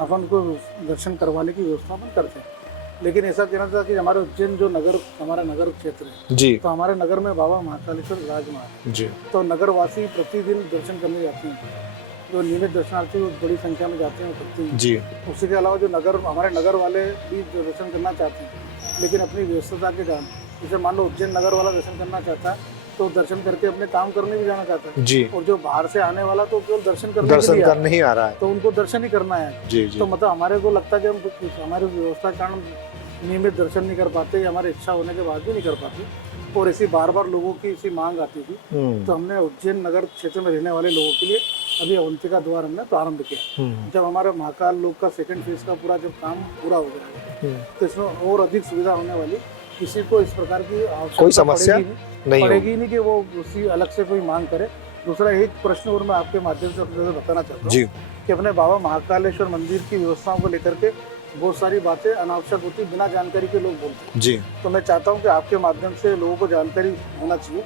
अपन को दर्शन करवाने की व्यवस्था अपन करते हैं। लेकिन ऐसा कहना था कि हमारे उज्जैन जो नगर, हमारा नगर क्षेत्र है, जी तो हमारे नगर में बाबा महाकालेश्वर विराजमान है। जी तो नगरवासी प्रतिदिन दर्शन करने जाते हैं, जो नियमित दर्शनार्थी वो बड़ी संख्या में जाते हैं करते हैं। जी उसके अलावा जो नगर, हमारे नगर वाले भी जो दर्शन करना चाहते हैं लेकिन अपनी व्यस्तता के कारण, जैसे मान लो उज्जैन नगर वाला दर्शन करना चाहता है तो दर्शन करके अपने काम करने भी जाना चाहता है, जी और जो बाहर से आने वाला तो केवल दर्शन करने के दर्शन लिए करने ही आ रहा है। तो उनको दर्शन ही करना है। जी जी तो मतलब हमारे को लगता है कि हम हमारी व्यवस्था के कारण नियमित दर्शन नहीं कर पाते या हमारी इच्छा होने के बाद भी नहीं कर पाते, और ऐसी बार बार लोगों की ऐसी मांग आती थी। तो हमने उज्जैन नगर क्षेत्र में रहने वाले लोगों के लिए अभी अवंतिका द्वार हमने प्रारंभ किया। जब हमारे महाकाल लोक का सेकंड फेज का पूरा जब काम पूरा हो गया तो इसमें और अधिक सुविधा होने वाली, किसी को इस प्रकार की कोई समस्या नहीं पड़ेगी नहीं कि वो उसी अलग से कोई मांग करे। दूसरा एक प्रश्न और मैं आपके माध्यम से अपने बताना चाहता हूँ जी कि अपने बाबा महाकालेश्वर मंदिर की व्यवस्थाओं को लेकर के बहुत सारी बातें अनावश्यक होती, बिना जानकारी के लोग बोलते हैं। जी तो मैं चाहता हूँ कि आपके माध्यम से लोगों को जानकारी होना चाहिए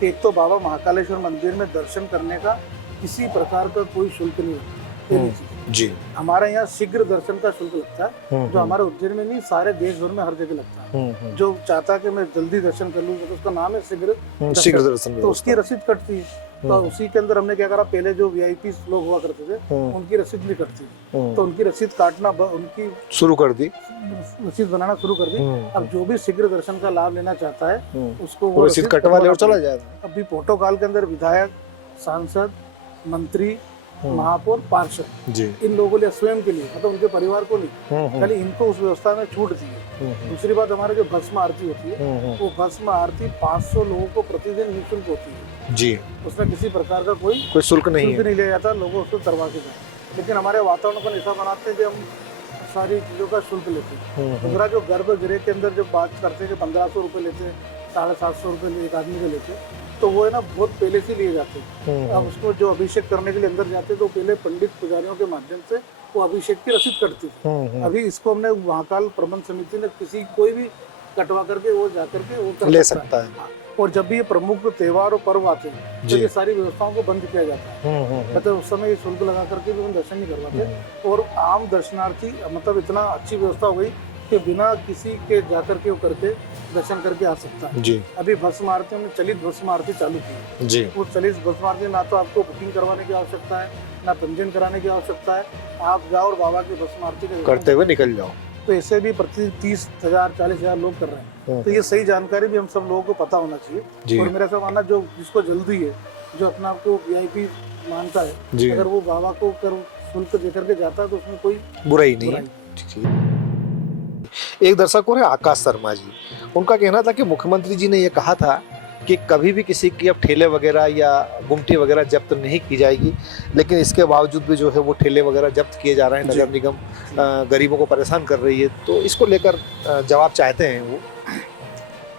कि एक तो बाबा महाकालेश्वर मंदिर में दर्शन करने का किसी प्रकार का कोई शुल्क नहीं होता। पहली चीज, जी हमारे यहाँ शीघ्र दर्शन का शुल्क लगता है, जो हमारे उज्जैन में नहीं सारे देश भर में हर जगह लगता है। जो चाहता है कि मैं जल्दी दर्शन कर लूँ तो उसका नाम है शीघ्र शीघ्र दर्शन तो उसकी रसीद कटती है। तो उसी के अंदर हमने क्या करा, पहले जो वीआईपी लोग हुआ करते थे उनकी रसीद नहीं कटती, तो उनकी रसीद काटना उनकी शुरू कर दी, रसीद बनाना शुरू कर दी। अब जो भी शीघ्र दर्शन का लाभ लेना चाहता है उसको वो रसीद कटवा ले और चला जाएगा। अभी प्रोटोकॉल के अंदर विधायक, सांसद, मंत्री, महापौर, पार्षद, जी इन लोगों के लिए स्वयं के लिए, मतलब उनके परिवार को नहीं, खाली इनको उस व्यवस्था में छूट दी है। दूसरी बात, हमारे जो भस्म आरती होती है वो भस्म आरती 500 लोगों को प्रतिदिन निःशुल्क होती है जी। उसमें किसी प्रकार का कोई शुल्क नहीं लिया जाता, लोगों उसको करवा के जाए। लेकिन हमारे वातावरण को ऐसा बनाते हैं कि हम सारी चीज़ों का शुल्क लेते हैं। दूसरा जो गर्भगृह के अंदर जब बात करते हैं कि 1500 रुपये लेते हैं, 750 रुपये एक आदमी के लेते हैं, तो वो है ना बहुत पहले से लिए जाते हैं। अब उसको जो अभिषेक करने के लिए अंदर जाते हैं तो पहले पंडित पुजारियों के माध्यम से वो अभिषेक की रसीद कटती थी। अभी इसको हमने महाकाल प्रबंध समिति ने किसी कोई भी कटवा करके वो जा करके वो कर ले सकता है। और जब भी ये प्रमुख त्योहार और पर्व आते हैं तो ये सारी व्यवस्थाओं को बंद किया जाता है। मतलब उस समय ये शुल्क लगा करके भी हम दर्शन नहीं करवाते, और आम दर्शनार्थी मतलब इतना अच्छी व्यवस्था हो गई कि बिना किसी के जाकर के वो करके दर्शन करके आ सकता है जी। अभी भस्म आरती में चलित भस्म आरती चालू की जी। वो चलित भस्म आरती ना तो आपको बुकिंग करवाने की आवश्यकता है, ना पंजीयन कराने की आवश्यकता है, आप जाओ और बाबा की भस्म आरती करते हुए निकल जाओ। तो इससे भी प्रति 30,000 40,000 लोग कर रहे हैं। तो ये सही जानकारी भी हम सब लोगों को पता होना चाहिए। और मेरा ऐसा मानना, जो जिसको जल्दी है, जो अपना आपको वीआईपी मानता है, अगर वो बाबा को कर शुल्क देकर के जाता है तो उसमें कोई बुराई नहीं है। एक दर्शक और है आकाश शर्मा जी, उनका कहना था कि मुख्यमंत्री जी ने ये कहा था कि कभी भी किसी की अब ठेले वगैरह या गुमटी वगैरह जब्त नहीं की जाएगी, लेकिन इसके बावजूद भी जो है वो ठेले वगैरह जब्त किए जा रहे हैं। नगर निगम गरीबों को परेशान कर रही है, तो इसको लेकर जवाब चाहते हैं वो।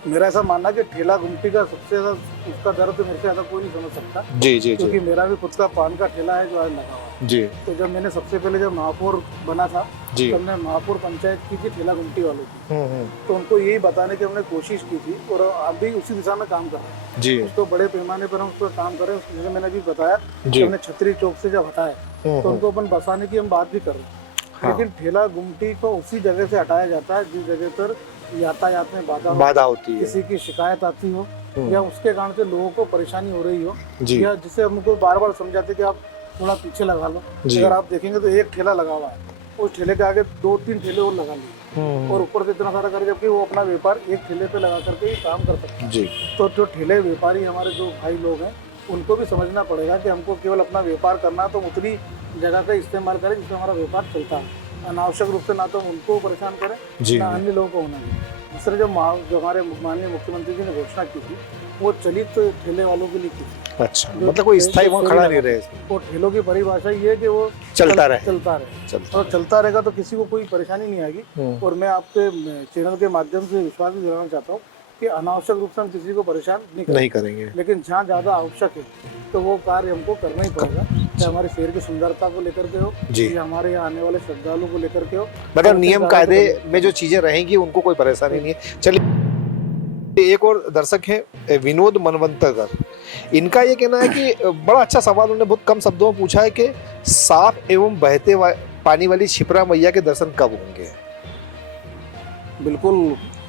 मेरा ऐसा मानना कि ठेला गुमटी का सबसे ज्यादा उसका दर्द मेरे से ज्यादा कोई नहीं समझ सकता जी जी, क्योंकि मेरा भी खुद का पान का ठेला है जो आज लगा हुआ जी। तो जब मैंने सबसे पहले जब महापौर बना था तो हमने महापौर पंचायत की थी ठेला गुमटी वालों की, तो उनको यही बताने की हमने कोशिश की थी और आप भी उसी दिशा में काम कर रहे हैं जी। उसको बड़े पैमाने पर हम उस पर काम कर रहे हैं। जैसे मैंने भी बताया कि हमने छतरी चौक से जब हटाया तो उनको अपन बसाने की हम बात भी कर रहे हैं, लेकिन ठेला गुमटी को उसी जगह से हटाया जाता है जिस जगह पर यातायात में बाधा होती है, किसी की शिकायत आती हो या उसके कारण से लोगों को परेशानी हो रही हो, या जिसे हमको बार बार समझाते कि आप थोड़ा पीछे लगा लो। अगर आप देखेंगे तो एक ठेला लगा हुआ है, उस ठेले के आगे 2-3 ठेले और लगा लिए और ऊपर से इतना सारा करे, जबकि वो अपना व्यापार एक ठेले पे लगा करके ही काम कर सकते हैं। तो जो ठेले व्यापारी हमारे जो भाई लोग हैं उनको भी समझना पड़ेगा कि हमको केवल अपना व्यापार करना, तो उतनी जगह का इस्तेमाल करें जिससे हमारा व्यापार चलता है। अनावश्यक रूप से ना तो उनको परेशान करें ना अन्य लोगों को होना चाहिए। दूसरे जो हमारे माननीय मुख्यमंत्री जी ने घोषणा की थी वो चलित ठेले वालों के लिए की थी। अच्छा, मतलब कोई स्थायी वहाँ खड़ा नहीं रहे। वो ठेलों की परिभाषा ये है कि वो चलता रहे और चलता रहेगा तो किसी को कोई परेशानी नहीं आएगी। और मैं आपके चैनल के माध्यम से विश्वास भी दिलाना चाहता हूँ कि अनावश्यक रूप से हम किसी को परेशान नहीं करेंगे, लेकिन जहाँ ज़्यादा आवश्यक है तो वो कार्य हमको करना ही पड़ेगा, चाहे हमारे शहर की सुंदरता को लेकर के हो या हमारे यहाँ आने वाले श्रद्धालुओं को लेकर के हो। मतलब नियम कायदे में जो चीजें रहेंगी उनको कोई परेशानी नहीं है। चलिए। एक और दर्शक हैं विनोद मनवंतरकर, इनका ये कहना है कि बड़ा अच्छा सवाल उन्होंने बहुत कम शब्दों में पूछा है कि साफ एवं बहते पानी वाली क्षिप्रा मैया के दर्शन कब होंगे? बिल्कुल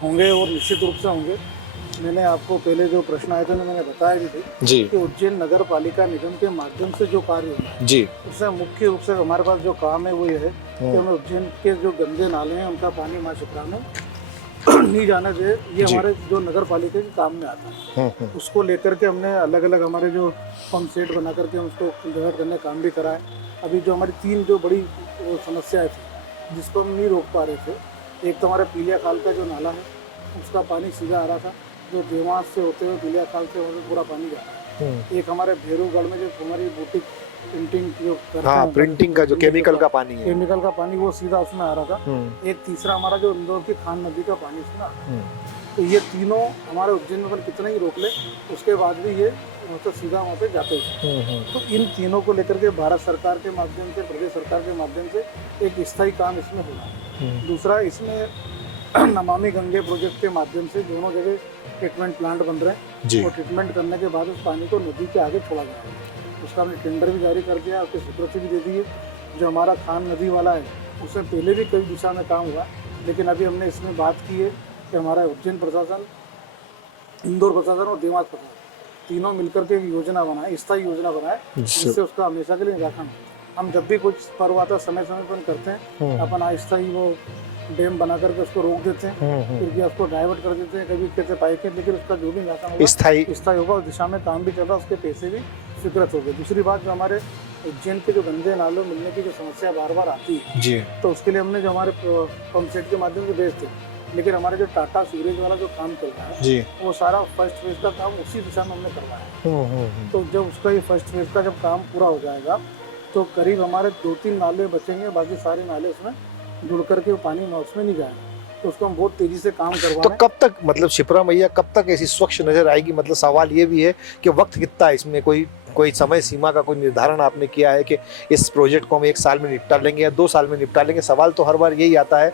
होंगे और निश्चित रूप से होंगे। मैंने आपको पहले जो प्रश्न आए थे मैंने बताया भी थे जी कि उज्जैन नगर पालिका निगम के माध्यम से जो कार्य होना है जी उसमें मुख्य रूप से हमारे पास जो काम है वो ये है कि हमें उज्जैन के जो गंदे नाले हैं उनका पानी माँ शिप्रा में नहीं जाने दे, ये जी। हमारे जो नगर पालिका के काम में आता है। उसको लेकर के हमने अलग अलग हमारे जो पंप सेट बना करके उसको डिवाइड करने का काम भी करा है। अभी जो हमारी 3 जो बड़ी समस्याएं थी जिसको हम नहीं रोक पा रहे थे, एक तो हमारे पीलिया खाल का जो नाला है उसका पानी सीधा आ रहा था, जो देवास से होते हुए पीलिया खाल से होकर पूरा पानी जा रहा है। एक हमारे भैरूगढ़ में जो हमारी बुटीक प्रिंटिंग जो करते हाँ, हैं, प्रिंटिंग का जो केमिकल का पानी है, केमिकल का पानी वो सीधा उसमें आ रहा था। एक तीसरा हमारा जो इंदौर की खान नदी का पानी उसमें आ रहा था। तो ये तीनों हमारे उज्जैन में कितना ही रोक ले उसके बाद भी ये मतलब सीधा वहाँ पे जाते हैं। तो इन तीनों को लेकर के भारत सरकार के माध्यम से, प्रदेश सरकार के माध्यम से एक स्थायी काम इसमें हो रहा है। दूसरा इसमें नमामि गंगे प्रोजेक्ट के माध्यम से दोनों जगह ट्रीटमेंट प्लांट बन रहे हैं और ट्रीटमेंट करने के बाद उस पानी को नदी के आगे छोड़ा जाएगा। उसका हमने टेंडर भी जारी कर दिया, उसकी स्वीकृति भी दे दी है। जो हमारा खान नदी वाला है उससे पहले भी कई दिशा में काम हुआ, लेकिन अभी हमने इसमें बात की है कि हमारा उज्जैन प्रशासन, इंदौर प्रशासन और देवास प्रशासन तीनों मिलकर के एक योजना बनाए, स्थायी योजना बनाए जिससे उसका हमेशा के लिए निराकरण। हम जब भी कुछ पर्व आता समय पर करते हैं अपन अस्थायी वो डैम बना करके उसको रोक देते हैं, फिर भी उसको डाइवर्ट कर देते हैं, कभी कहते पाइप के, लेकिन उसका जो भी निराकरण होगा स्थायी होगा। उस दिशा में काम भी चल रहा है, उसके पैसे भी स्वीकृत हो गए। दूसरी बात, जो हमारे उज्जैन के जो गंदे नालों मिलने की जो समस्या बार बार आती है जी, तो उसके लिए हमने जो हमारे पंप सेट के माध्यम से भेजते, लेकिन हमारे जो टाटा सीवरेज वाला जो काम चल रहा है जी, वो सारा फर्स्ट फेज का काम उसी दिशा में हमने करवाया है। तो जब उसका ये फर्स्ट फेज का जब काम पूरा हो जाएगा तो करीब हमारे 2-3 नाले बचेंगे, बाकी सारे नाले उसमें जुड़ करके पानी उसमें नहीं जाएगा। तो उसको हम बहुत तेजी से काम करवा तो रहे हैं। कब तक मतलब क्षिप्रा मैया कब तक ऐसी स्वच्छ नजर आएगी? मतलब सवाल ये भी है कि वक्त कितना है इसमें, कोई समय सीमा का कोई निर्धारण आपने किया है कि इस प्रोजेक्ट को हम 1 साल में निपटा लेंगे या 2 साल में निपटा लेंगे? सवाल तो हर बार यही आता है,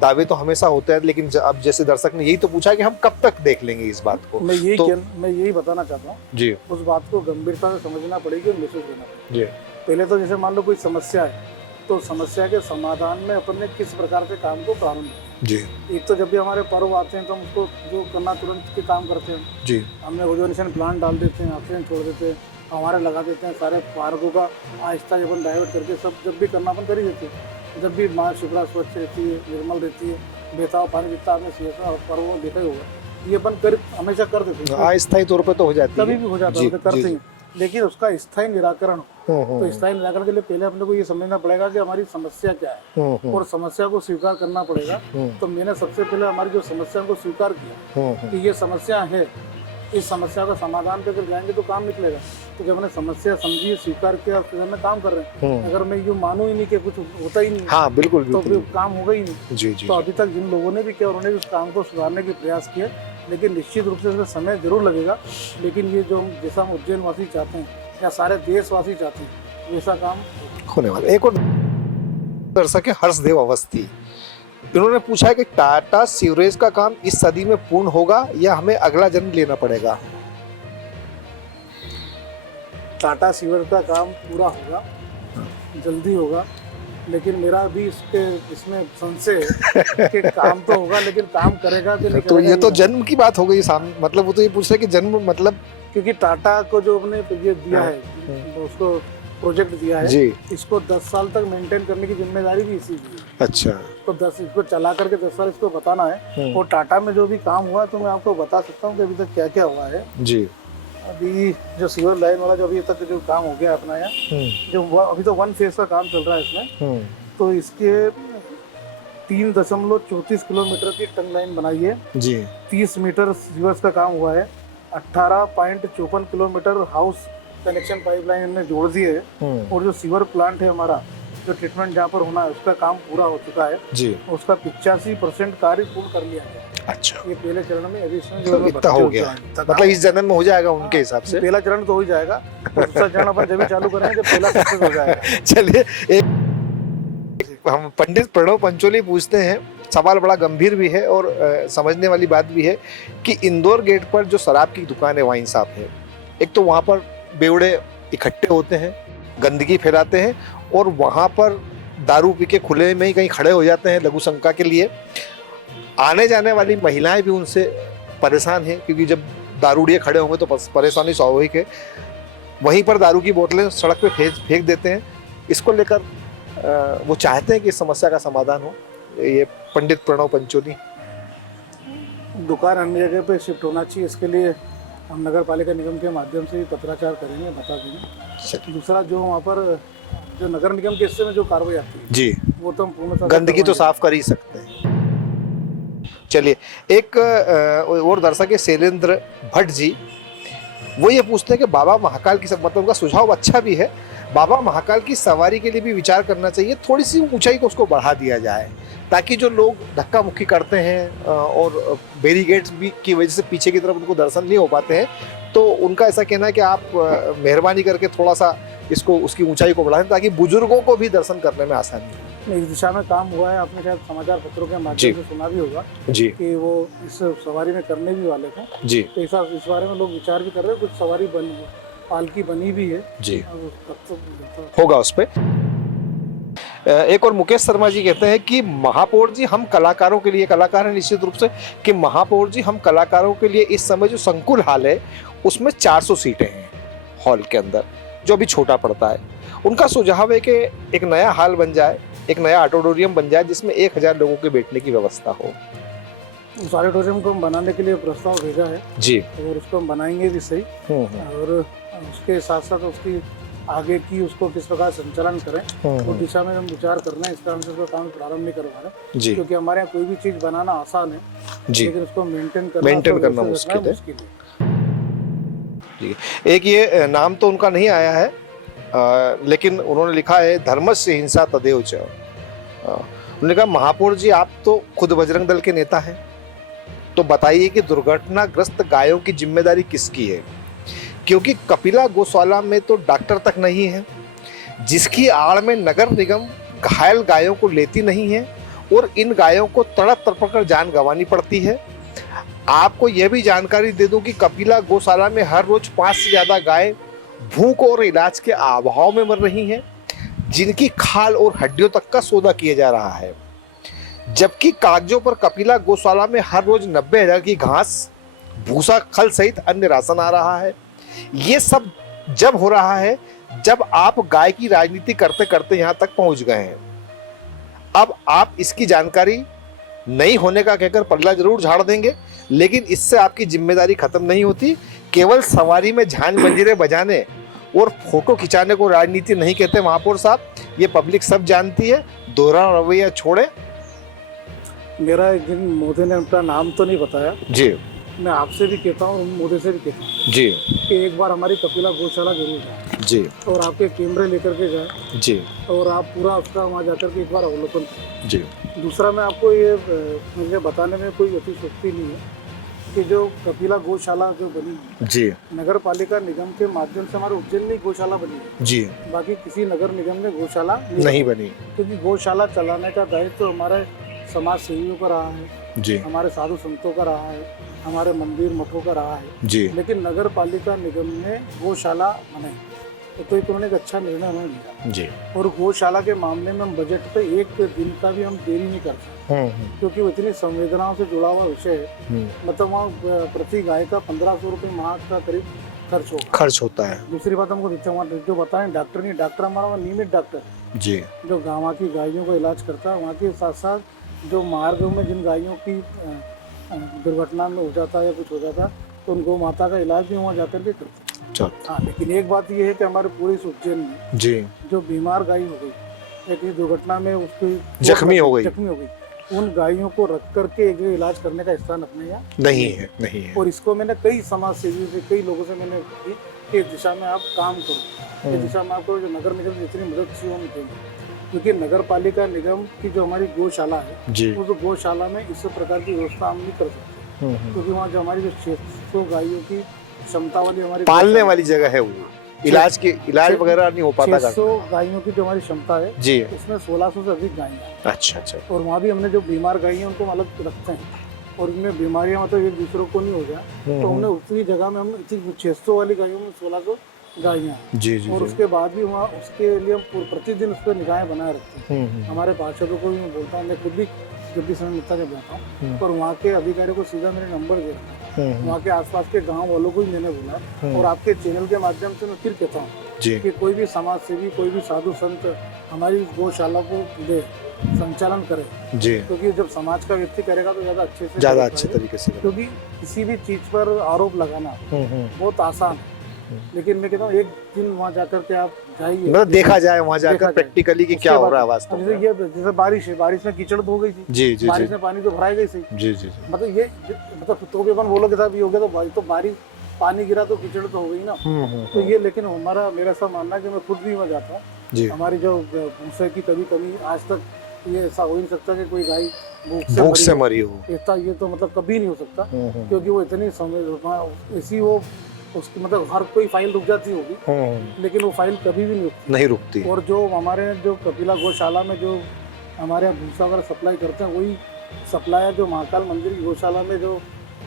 दावे तो हमेशा होते हैं, लेकिन अब जैसे दर्शक ने यही तो पूछा कि हम कब तक देख लेंगे इस बात को। मैं यही बताना चाहता हूँ जी, उस बात को गंभीरता से समझना पड़ेगी और मैसेज देना पड़ेगा। जी, पहले तो जैसे मान लो कोई समस्या है तो समस्या के समाधान में अपन ने किस प्रकार से काम को प्रारंभ किया। जी, एक तो जब भी हमारे पर्व आते हैं तो हम उसको जो करना तुरंत के काम करते हैं। जी, हमने ओजोनेशन प्लांट डाल देते हैं, ऑक्सीजन छोड़ देते हैं, हमारे लगा देते हैं, सारे पार्कों का आहिस्ता अपन डाइवर्ट करके सब जब भी करना अपन कर ही देते हैं। जब भी माँ शिप्रा स्वच्छ रहती है, निर्मल रहती है, बहता हुआ पानी जितना आपने सीधा पर्व में देखा ही होगा, ये अपन कर हमेशा कर देते हैं। अस्थायी तौर पर तो हो जाती है, कभी भी हो जाता है, करते हैं, लेकिन उसका स्थायी निराकरण तो स्थायी निराकरण के लिए पहले अपने को ये समझना पड़ेगा कि हमारी समस्या क्या है और समस्या को स्वीकार करना पड़ेगा। तो मैंने सबसे पहले हमारी जो समस्या को स्वीकार किया कि ये समस्या है, इस समस्या का समाधान पे अगर जाएंगे तो काम निकलेगा। तो जब मैंने समस्या समझी, स्वीकार किया, उसके सामने काम कर रहे हैं। अगर मैं यूँ मानूं ही नहीं कि कुछ होता ही नहीं, हाँ बिल्कुल, तो फिर काम होगा ही नहीं। जी, जी, तो अभी तक जिन लोगों ने भी किया उन्होंने भी उस काम को सुधारने के प्रयास किए, लेकिन निश्चित रूप से इसमें समय जरूर लगेगा। लेकिन ये जो जैसा हम उज्जैन वासी चाहते हैं या सारे देशवासी चाहते हैं वैसा काम होने वाला। एक और दर्शक है हर्षदेव अवस्थी, इन्होंने पूछा है कि टाटा सीवरेज का काम इस सदी में पूर्ण होगा या हमें अगला जन्म लेना पड़ेगा? टाटा सीवर का काम पूरा होगा, जल्दी होगा, लेकिन मेरा भी इसमें संशय है कि काम तो होगा लेकिन काम करेगा कि नहीं तो करेगा। ये तो जन्म की बात हो गई सामने, मतलब वो तो ये पूछ रहे कि जन्म मतलब, क्योंकि टाटा को जो हमने ये दिया है उसको प्रोजेक्ट दिया है जी, इसको 10 साल तक मेंटेन करने की जिम्मेदारी भी इसी की है। अच्छा, तो 10 इसको चला करके 10 साल इसको बताना है। और टाटा में जो भी काम हुआ तो मैं आपको बता सकता हूँ कि अभी तक क्या क्या हुआ है। जी, अभी जो सीवर लाइन वाला जो अभी तक जो काम हो गया अपना यहाँ, जो अभी तो 1 फेज का काम चल रहा है इसमें, तो इसके 3.34 किलोमीटर की टंग लाइन बनाई है जी, 30 मीटर सीवर्स का काम हुआ है, 18.54 किलोमीटर हाउस कनेक्शन पाइपलाइन ने जोड़ दी है। और जो सीवर प्लांट है हमारा, जो ट्रीटमेंट जहाँ पर होना है उसका काम पूरा हो चुका है जी, उसका 85% कार्य पूर्ण कर लिया गया। अच्छा, ये पहले चरण में, अभी इसमें तो इतना हो गया, मतलब इस जन्म में हो जाएगा उनके हिसाब से। पहला चरण तो हो ही जाएगा, दूसरा चरण अपन जब भी चालू करेंगे जब पहला सक्सेस हो जाएगा। चलिए, एक हम पंडित प्रणव पंचोली पूछते हैं सवाल बड़ा गंभीर भी है और समझने वाली बात भी है कि इंदौर गेट पर जो शराब की दुकान है, वाइन शॉप है, एक तो वहाँ पर बेवड़े इकट्ठे होते हैं, गंदगी फैलाते हैं और वहाँ पर दारू पी के खुले में ही कहीं खड़े हो जाते हैं लघु शंका के लिए। आने जाने वाली महिलाएं भी उनसे परेशान हैं, क्योंकि जब दारूड़िए खड़े होंगे तो परेशानी स्वाभाविक है। वहीं पर दारू की बोतलें सड़क पे फेंक देते हैं। इसको लेकर वो चाहते हैं कि इस समस्या का समाधान हो। ये पंडित प्रणव पंचोली। दुकान अन्य जगह पे शिफ्ट होना चाहिए, इसके लिए हम नगर पालिका निगम के माध्यम से भी पत्राचार करेंगे, बता देंगे। दूसरा जो वहाँ पर जो नगर निगम के हिस्से में जो कार्रवाई आती है जी, वो तो हम पूर्णतः गंदगी तो साफ कर ही सकते हैं। चलिए, एक और दर्शक है शैलेंद्र भट्ट जी, वो ये पूछते हैं कि बाबा महाकाल की, मतलब उनका सुझाव अच्छा भी है, बाबा महाकाल की सवारी के लिए भी विचार करना चाहिए, थोड़ी सी ऊंचाई को उसको बढ़ा दिया जाए, ताकि जो लोग धक्का मुक्की करते हैं और बैरिकेड्स भी की वजह से पीछे की तरफ उनको दर्शन नहीं हो पाते हैं, तो उनका ऐसा कहना है कि आप मेहरबानी करके थोड़ा सा इसको, उसकी ऊंचाई को बढ़ाएं, ताकि बुजुर्गों को भी दर्शन करने में आसानी हो। इस दिशा में काम हुआ है, आपने शायद समाचार पत्रों के माध्यम से सुना भी होगा जी कि वो इस सवारी में करने भी वाले थे जी, तो इस बारे में लोग विचार भी कर रहे हैं। कुछ सवारी पालकी बनी भी है जी, तो होगा उस पे। एक और मुकेश शर्मा जी कहते हैं कि महापौर जी, हम कलाकारों के लिए, कलाकार हैं निश्चित रूप से, कि महापौर जी हम कलाकारों के लिए इस समय जो संकुल हाल है उसमें 400 सीटें हैं हॉल के अंदर, जो अभी छोटा पड़ता है। उनका सुझाव है कि एक नया हॉल बन जाए, एक नया ऑडिटोरियम बन जाए जिसमें 1000 लोगों के बैठने की व्यवस्था हो। उस ऑडिटोरियम को हम बनाने के लिए प्रस्ताव भेजा है जी, और उसको हम बनाएंगे भी सही, और उसके साथ साथ उसकी आगे की उसको किस प्रकार संचालन करें उस दिशा में हम विचार कर रहे हैं। इसका हमसे उसका काम प्रारंभ नहीं करवा रहे जी, क्योंकि हमारे यहाँ कोई भी चीज़ बनाना आसान है जी, लेकिन उसको मेंटेन करना मुश्किल है। जी, एक ये नाम तो उनका नहीं आया है, लेकिन उन्होंने लिखा है धर्मस्य हिंसा तदेव च। उन्होंने कहा महापौर जी आप तो खुद बजरंग दल के नेता हैं, तो बताइए कि दुर्घटनाग्रस्त गायों की जिम्मेदारी किसकी है, क्योंकि कपिला गौशाला में तो डॉक्टर तक नहीं है, जिसकी आड़ में नगर निगम घायल गायों को लेती नहीं है और इन गायों को तड़प तड़प कर जान गंवानी पड़ती है। आपको यह भी जानकारी दे दूं कि कपिला गौशाला में हर रोज 5 से ज्यादा गाय भूख और इलाज के अभाव में मर रही हैं, जिनकी खाल और हड्डियों तक का सौदा किया जा रहा है, जबकि कागजों पर कपिला गौशाला में हर रोज 90,000 की घास, भूसा, खल सहित अन्य राशन आ रहा है। ये सब जब हो रहा है जब आप गाय की राजनीति करते करते यहाँ तक पहुंच गए हैं। अब आप इसकी जानकारी नहीं होने का कहकर पल्ला जरूर झाड़ देंगे, लेकिन इससे आपकी जिम्मेदारी खत्म नहीं होती। केवल सवारी में झांझ मंजीरे बजाने और फोटो खिंचाने को राजनीति नहीं कहते महापौर साहब, ये पब्लिक सब जानती है। दोहरा रवैया छोड़े। मेरा एक दिन मोदी ने अपना नाम तो नहीं बताया जी, मैं आपसे भी कहता हूँ, मोदी से भी कहता हूँ जी, कि एक बार हमारी कपिला गौशाला जरूर जाए जी, और आपके कैमरे लेकर के जाए जी, और आप पूरा उसका वहाँ जाकर के एक बार अवलोकन करें। जी, दूसरा मैं आपको ये मुझे बताने में कोई अतिशयोक्ति नहीं है कि जो कपिला गौशाला जो बनी है जी, नगर पालिका निगम के माध्यम से हमारे उज्जैन में गौशाला बनी है, जी, बाकी किसी नगर निगम में गौशाला नहीं बनी, क्योंकि गौशाला चलाने का दायित्व तो हमारे समाज सेवियों का रहा है, जी, हमारे साधु संतों का रहा है, हमारे मंदिर मठों का रहा है, जी, लेकिन नगर पालिका निगम ने गौशाला बनाई तो एक उन्होंने एक अच्छा निर्णय उन्होंने लिया जी, और गौशाला के मामले में हम बजट पे एक दिन का भी हम देरी नहीं करते क्योंकि वो इतनी संवेदनाओं से जुड़ा हुआ विषय है। मतलब वहाँ प्रति गाय का 1500 रुपये माह का करीब खर्च होता है। दूसरी बात हमको जो बताएं डॉक्टर नहीं, डॉक्टर हमारा वहाँ नियमित डॉक्टर जी, जो गाँव की गायों का इलाज करता है, वहाँ के साथ साथ जो मार्ग में जिन गायों की दुर्घटना में हो जाता है या कुछ हो जाता है तो उन गौ माता का इलाज भी वहाँ जाकर के करते हैं। हाँ, लेकिन एक बात ये है कि हमारे पूरे इस उज्जैन में जी, जो बीमार गाय हो गई, एक दुर्घटना में उसकी जख्मी हो गई, उन गायों को रख करके एक इलाज करने का स्थान अपने यहाँ नहीं है। और इसको मैंने कई समाज सेवियों से, कई लोगों से मैंने की कि इस दिशा में आप काम करो, इस दिशा में आपको जो नगर निगम जितनी मदद चाहिए हम देंगे, क्योंकि नगर पालिका निगम की जो हमारी गौशाला है उस गौशाला में इस प्रकार की व्यवस्था हम नहीं कर सकते, क्योंकि वहाँ जो हमारी जो 600 गायों की क्षमता वाली हमारी पालने वाली जगह है वो, इलाज वगैरह नहीं हो पाता 600 गायों की जो हमारी क्षमता है जी। इसमें 1600 से अधिक गायें हैं। अच्छा अच्छा। और वहाँ भी हमने जो बीमार गाय हैं उनको अलग रखते हैं और इनमें बीमारियां मतलब एक दूसरों को नहीं हो जाए तो हमने उतनी जगह में हम इतनी 600 वाली गायों में 1600 गायें हैं जी जी और जी। उसके बाद भी वहाँ उसके लिए हम प्रतिदिन उस पर निगाहें बनाए रखते हैं। हमारे पार्षदों को भी मैं बोलता हूँ, मैं खुद भी जब भी समय मिलता जब जाता हूँ और वहाँ के अधिकारियों को सीधा मेरे नंबर दे रखा है, वहाँ के आसपास के गांव वालों को भी मैंने बोला और आपके चैनल के माध्यम से मैं फिर कहता हूँ जी। कि कोई भी समाज सेवी कोई भी साधु संत हमारी गौशाला को दे संचालन करे जी। क्योंकि जब समाज का व्यक्ति करेगा तो ज़्यादा अच्छे से ज़्यादा अच्छे तरीके से क्योंकि किसी भी चीज़ पर आरोप लगाना बहुत आसान है लेकिन मैं कहता हूँ एक दिन वहाँ जाकर के आप जाइए मतलब देखा जाए वहाँ जाकर प्रैक्टिकली कि क्या हो रहा है वास्तव में। जैसे ये जैसे बारिश है, बारिश में कीचड़ तो हो गई थी जी जी बारिश में पानी तो भराई गई सही जी जी। मतलब ये मतलब तो भी अपन बोलोगे साहब ये हो गया तो बारिश पानी गिरा तो कीचड़ तो हो गई ना तो ये लेकिन हमारा मेरा ऐसा मानना है कि मैं खुद भी वहाँ जाता हूँ। हमारी जो भूसे की कभी आज तक ये ऐसा हो ही नहीं सकता कि कोई गाय भूख से मरी हो ऐसा ये तो मतलब कभी नहीं हो सकता क्योंकि वो इतनी समय ऐसी वो उसकी मतलब हर कोई फाइल रुक जाती होगी लेकिन वो फाइल कभी भी नहीं रुकती। और जो हमारे जो कपिला गौशाला में जो हमारे यहाँ भूसा वगैरह सप्लाई करते हैं वही सप्लायर जो महाकाल मंदिर की गौशाला में जो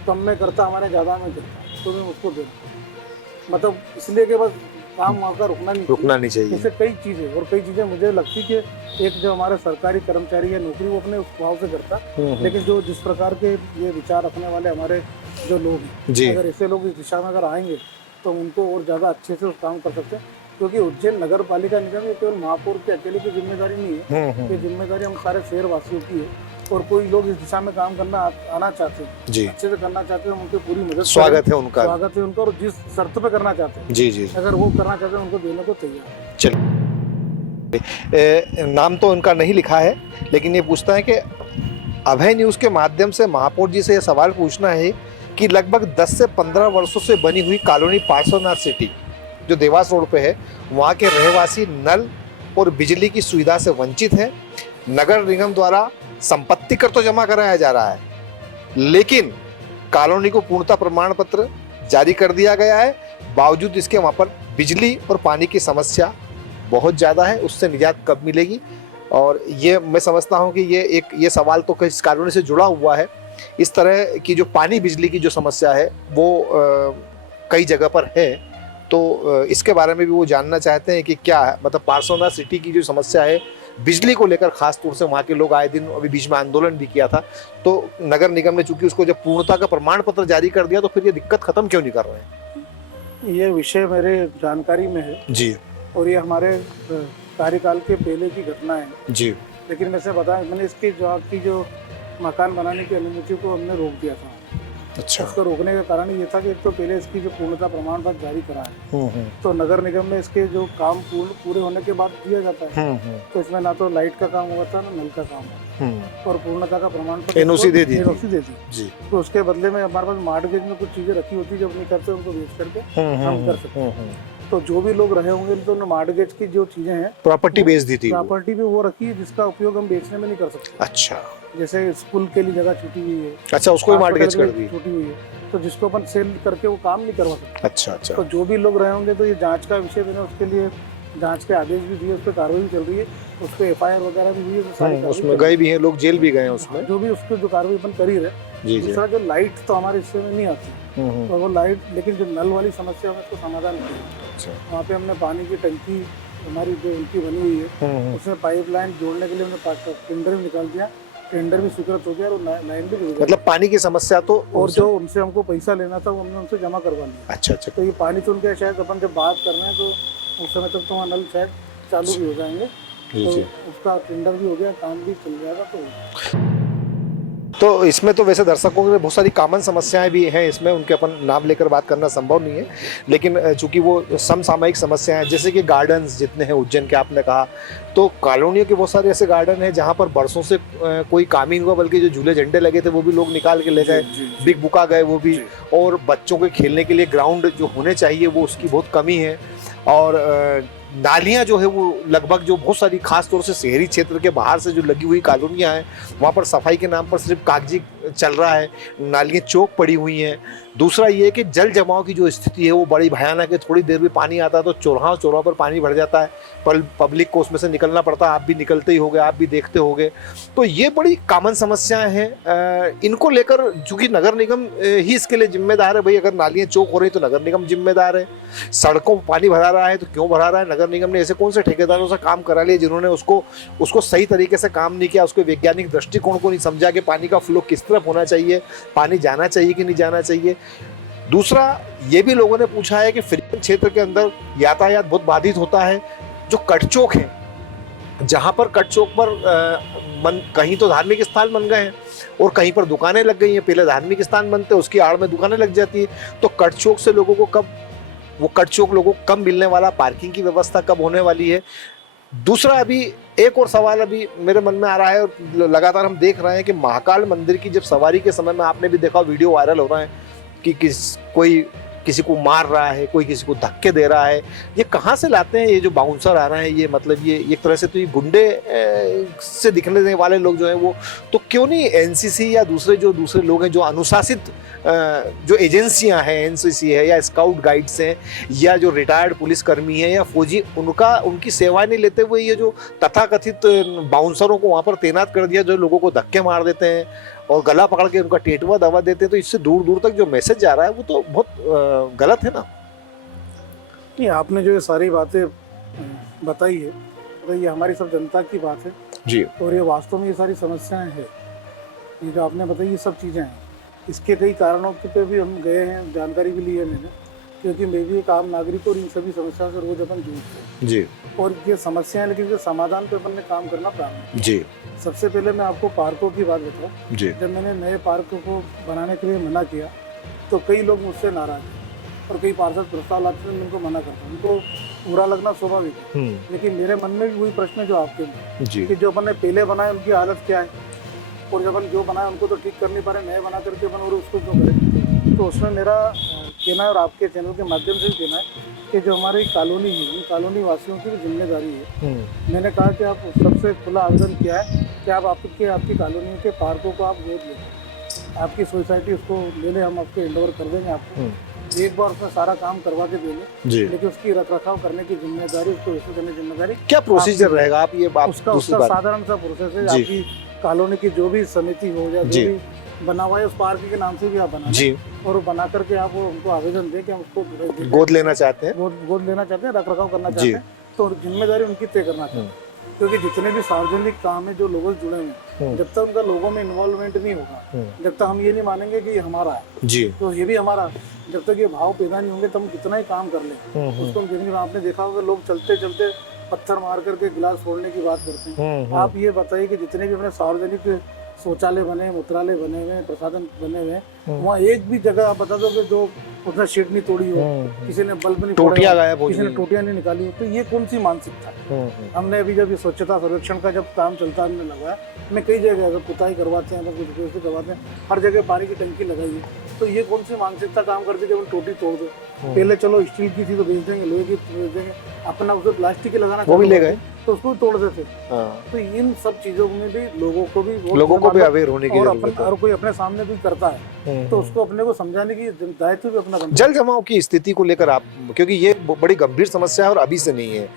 कम में करता हमारे ज़्यादा में करता तो मैं उसको देता मतलब इसलिए कि बस काम वहाँ का रुकना नहीं चाहिए। जैसे कई चीज़ें और कई चीज़ें मुझे लगती कि एक जो हमारे सरकारी कर्मचारी या नौकरी वो अपने भाव से करता लेकिन जो जिस प्रकार के ये विचार रखने वाले हमारे जो लोग हैं अगर ऐसे लोग इस दिशा में अगर आएंगे तो उनको और ज़्यादा अच्छे से उस काम कर सकते हैं क्योंकि उज्जैन नगर पालिका निगम ये केवल महापौर के अकेले की जिम्मेदारी नहीं है, ये जिम्मेदारी हम सारे शहर वासियों की है और कोई लोग इस दिशा में काम करना आना चाहते हैं जी अच्छे से करना चाहते हैं उनकी पूरी मदद स्वागत है उनका और जिस शर्त पे करना चाहते हैं जी जी अगर वो करना चाहते हैं उनको देने को तैयार। चलिए नाम तो उनका नहीं लिखा है लेकिन ये पूछता है कि अभय न्यूज़ के माध्यम से महापौर जी से ये सवाल पूछना है कि लगभग 10 से 15 वर्षों से बनी हुई कॉलोनी पार्श्वनाथ सिटी जो देवास रोड पे है वहाँ के रहवासी नल और बिजली की सुविधा से वंचित हैं। नगर निगम द्वारा संपत्ति कर तो जमा कराया जा रहा है लेकिन कॉलोनी को पूर्णता प्रमाण पत्र जारी कर दिया गया है बावजूद इसके वहाँ पर बिजली और पानी की समस्या बहुत ज़्यादा है। उससे निजात कब मिलेगी? और ये मैं समझता हूँ कि ये सवाल तो इस कॉलोनी से जुड़ा हुआ है। इस तरह की जो पानी बिजली की जो समस्या है वो कई जगह पर है तो इसके बारे में भी वो जानना चाहते हैं कि क्या है मतलब पार्श्वनाथ सिटी की जो समस्या है बिजली को लेकर खास तौर से वहाँ के लोग आए दिन अभी बीच में आंदोलन भी किया था तो नगर निगम ने चूंकि उसको जब पूर्णता का प्रमाण पत्र जारी कर दिया तो फिर ये दिक्कत खत्म क्यों नहीं कर रहे हैं? ये विषय मेरे जानकारी में है जी और ये हमारे कार्यकाल के पहले की घटना है जी लेकिन वैसे बताया मैंने इसकी जो आपकी जो मकान बनाने की अनुमति को हमने रोक दिया था। अच्छा। उसको रोकने का कारण ये था कि एक तो पहले इसकी जो पूर्णता प्रमाण पत्र जारी करा है तो नगर निगम में इसके जो काम पूरे होने के बाद दिया जाता है तो इसमें ना तो लाइट का काम हुआ था ना नल का काम हुआ और पूर्णता का प्रमाण पत्र एनओसी दे दी जी। तो उसके बदले में हमारे पास मार्टगेज में कुछ चीजें रखी होती जब नहीं करते उनको बेच करके हम कर सकते हैं। तो जो भी लोग रहे होंगे तो मार्टगेज की जो चीजें हैं प्रॉपर्टी बेच दी थी प्रॉपर्टी भी वो रखी है जिसका उपयोग हम बेचने में नहीं कर सकते। अच्छा। जैसे स्कूल के लिए जगह छूटी हुई है अच्छा उसको ही मार्टगेज कर दी छूटी हुई है तो जिसको अपन सेल करके वो काम नहीं करवा सकते। अच्छा अच्छा। तो जो भी लोग रहे होंगे तो ये जांच का विषय मैंने उसके लिए जांच के आदेश भी दिए उस पर कार्रवाई भी चल रही है उस पर एफआईआर वगैरह भी हुई है उसमें गए भी हैं लोग जेल भी गए हैं उसमें जो भी उसको जो कार्रवाई अपन कर ही रहे। दूसरा जो लाइट तो हमारे हिस्से में नहीं आती तो वो लाइट लेकिन जो नल वाली समस्या है उसको समाधान किया वहाँ पे हमने पानी की टंकी हमारी जो उनकी बनी हुई है उसमें पाइपलाइन जोड़ने के लिए हमने टेंडर भी निकाल दिया टेंडर भी स्वीकृत हो गया और लाइन भी मतलब पानी की समस्या तो और जो उनसे हमको पैसा लेना था वो हमने उनसे जमा करवा लिया। अच्छा अच्छा। तो ये पानी तो उनके शायद अपन जब बात कर रहे हैं तो उस समय तक तो वहाँ नल शायद चालू भी हो जाएंगे तो उसका टेंडर भी हो गया काम भी चल जाएगा। तो इसमें तो वैसे दर्शकों के बहुत सारी कॉमन समस्याएं भी हैं इसमें उनके अपन नाम लेकर बात करना संभव नहीं है लेकिन चूंकि वो समसामयिक समस्याएं हैं जैसे कि गार्डन्स जितने हैं उज्जैन के आपने कहा तो कॉलोनियों के बहुत सारे ऐसे गार्डन हैं जहां पर बरसों से कोई काम ही नहीं हुआ बल्कि जो झूले झंडे लगे थे वो भी लोग निकाल के ले गए बिक बुका गए वो भी और बच्चों के खेलने के लिए ग्राउंड जो होने चाहिए वो उसकी बहुत कमी है और नालियाँ जो है वो लगभग जो बहुत सारी खास तौर से शहरी क्षेत्र के बाहर से जो लगी हुई कॉलोनियाँ हैं वहाँ पर सफाई के नाम पर सिर्फ कागजी चल रहा है, नालियाँ चौक पड़ी हुई हैं। दूसरा ये है कि जल जमाव की जो स्थिति है वो बड़ी भयानक है। थोड़ी देर भी पानी आता है तो चौराहों पर पानी भर जाता है, पब्लिक को उसमें से निकलना पड़ता है। आप भी निकलते ही होगे, आप भी देखते होगे। तो ये बड़ी कॉमन समस्याएं हैं। इनको लेकर चूंकि नगर निगम ही इसके लिए जिम्मेदार है। भाई अगर नालियाँ चौक हो रही तो नगर निगम जिम्मेदार है। सड़कों पर पानी भरा रहा है तो क्यों भरा रहा है? नगर निगम ने ऐसे कौन से ठेकेदारों से काम करा लिया जिन्होंने उसको सही तरीके से काम नहीं किया, उसके वैज्ञानिक दृष्टिकोण को नहीं समझा कि पानी का फ्लो किस तरफ होना चाहिए, पानी जाना चाहिए कि नहीं जाना चाहिए। दूसरा ये भी लोगों ने पूछा है कि फ्रीगंज क्षेत्र के अंदर यातायात बहुत बाधित होता है। जो कट चौक है, जहाँ पर कट चौक पर कहीं तो धार्मिक स्थान बन गए हैं और कहीं पर दुकानें लग गई हैं। पहले धार्मिक स्थान बनते, उसकी आड़ में दुकानें लग जाती है। तो कट चौक से लोगों को कब मिलने वाला, पार्किंग की व्यवस्था कब होने वाली है? दूसरा अभी एक और सवाल अभी मेरे मन में आ रहा है और लगातार हम देख रहे हैं कि महाकाल मंदिर की जब सवारी के समय में, आपने भी देखा वीडियो वायरल हो रहा है कि कोई किसी को मार रहा है, कोई किसी को धक्के दे रहा है। ये कहाँ से लाते हैं ये जो बाउंसर आ रहे हैं? ये मतलब ये एक तरह से तो ये गुंडे से दिखने वाले लोग जो हैं वो, तो क्यों नहीं एनसीसी या दूसरे लोग हैं जो अनुशासित जो एजेंसियां हैं, एनसीसी है या स्काउट गाइड्स हैं या जो रिटायर्ड पुलिसकर्मी हैं या फौजी, उनकी सेवाएं नहीं लेते हुए ये जो तथाकथित बाउंसरों को वहाँ पर तैनात कर दिया, जो लोगों को धक्के मार देते हैं और गला पकड़ के उनका टेटवा दबा देते हैं। तो इससे दूर दूर तक जो मैसेज जा रहा है वो तो बहुत गलत है ना? नहीं, आपने जो ये सारी बातें बताई है तो ये हमारी सब जनता की बात है जी, और ये वास्तव में ये सारी समस्याएं हैं। ये जो आपने बताई ये सब चीज़ें हैं, इसके कई कारणों पे भी हम गए हैं, जानकारी भी ली है मैंने, क्योंकि मैं भी एक आम नागरिक और इन सभी समस्याओं से रोज अपन जूझते हैं जी, और ये समस्याएं, लेकिन इसके समाधान पे अपन ने काम करना प्रारंभ जी, किया। सबसे पहले मैं आपको पार्कों की बात बताऊँ। जी, जब मैंने नए पार्कों को बनाने के लिए मना किया तो कई लोग मुझसे नाराज थे और कई पार्षद प्रस्ताव लाते थे, उनको मना करता, उनको बुरा लगना स्वाभाविक है। लेकिन मेरे मन में भी वही प्रश्न है जो आपके में, जी, कि जो अपन ने पहले बनाए उनकी हालत क्या है, और जब अपन जो बनाए उनको तो ठीक कर नहीं पा रहे, नए बना करके अपन और उसको क्यों करें? तो उसमें मेरा कहना है और आपके चैनल के माध्यम से भी कहना है कि जो हमारी कॉलोनी है, उन कॉलोनी वासियों की भी जिम्मेदारी है। मैंने कहा कि आप सबसे खुला आवेदन किया है कि आप आपकी कॉलोनी के पार्कों को आप गोद लें, आपकी सोसाइटी उसको ले लें, हम आपको हैंड ओवर कर देंगे आपको, एक बार उसमें सारा काम करवा के देंगे, लेकिन उसकी रखरखाव करने की जिम्मेदारी, उसको वैसे करने की जिम्मेदारी क्या प्रोसीजर रहेगा? आप ये बात, उसका साधारण सा प्रोसेस है। आपकी कॉलोनी की जो भी समिति हो या जो भी बना हुआ है उस पार्क के नाम से भी आप बना जी, और वो बना करके आप उनको आवेदन दें कि हम उसको गोद लेना चाहते हैं, गोद लेना चाहते हैं, रखरखाव करना चाहते हैं, तो जिम्मेदारी उनकी तय करना चाहते हैं। क्योंकि जितने भी सार्वजनिक काम है जो लोगों से जुड़े हुए हैं, जब तक उनका लोगों में इन्वॉल्वमेंट नहीं होगा, जब तक हम ये नहीं मानेंगे कि ये हमारा है जी, तो ये भी हमारा, जब तक ये भाव पैदा नहीं होंगे तो हम कितना ही काम कर लें उसको हम जिंदगी में। आपने देखा होगा लोग चलते चलते पत्थर मार करके गिलास फोड़ने की बात करते हैं। आप ये बताइए कि जितने भी अपने सार्वजनिक शौचालय बने, मूत्रालय बने हुए, प्रसाधन बने हुए, वहाँ एक भी जगह आप बता दो कि जो उसने शीट नहीं तोड़ी हो, किसी ने बल्ब नहीं टोटियां गायब हो, किसी ने टोटियां नहीं निकाली हो, तो ये कौन सी मानसिकता है? हमने अभी जब ये स्वच्छता सर्वेक्षण का जब काम चलता हमने लगाया, मैं कई जगह अगर पुताई करवाते हैं, कुछ व्यवस्थित करवाते हैं, हर जगह पानी की टंकी लगाई है, तो ये कौन सी मानसिकता काम करती है कि हम टोटी तोड़ दो? पहले चलो स्टील की थी तो बेच देंगे, लोहे की बेच देंगे, अपना उसे प्लास्टिक की लगाना वो भी ले गए तो उसको भी तोड़ देते। तो इन सब चीजों में भी लोगों को भी अवेयर होने की जरूरत है, और कोई अपने सामने भी करता है तो उसको अपने को समझाने की दायित्व भी अपना बनता है। जल जमाव की स्थिति को लेकर आप, क्योंकि ये बड़ी गंभीर समस्या है और अभी से नहीं है।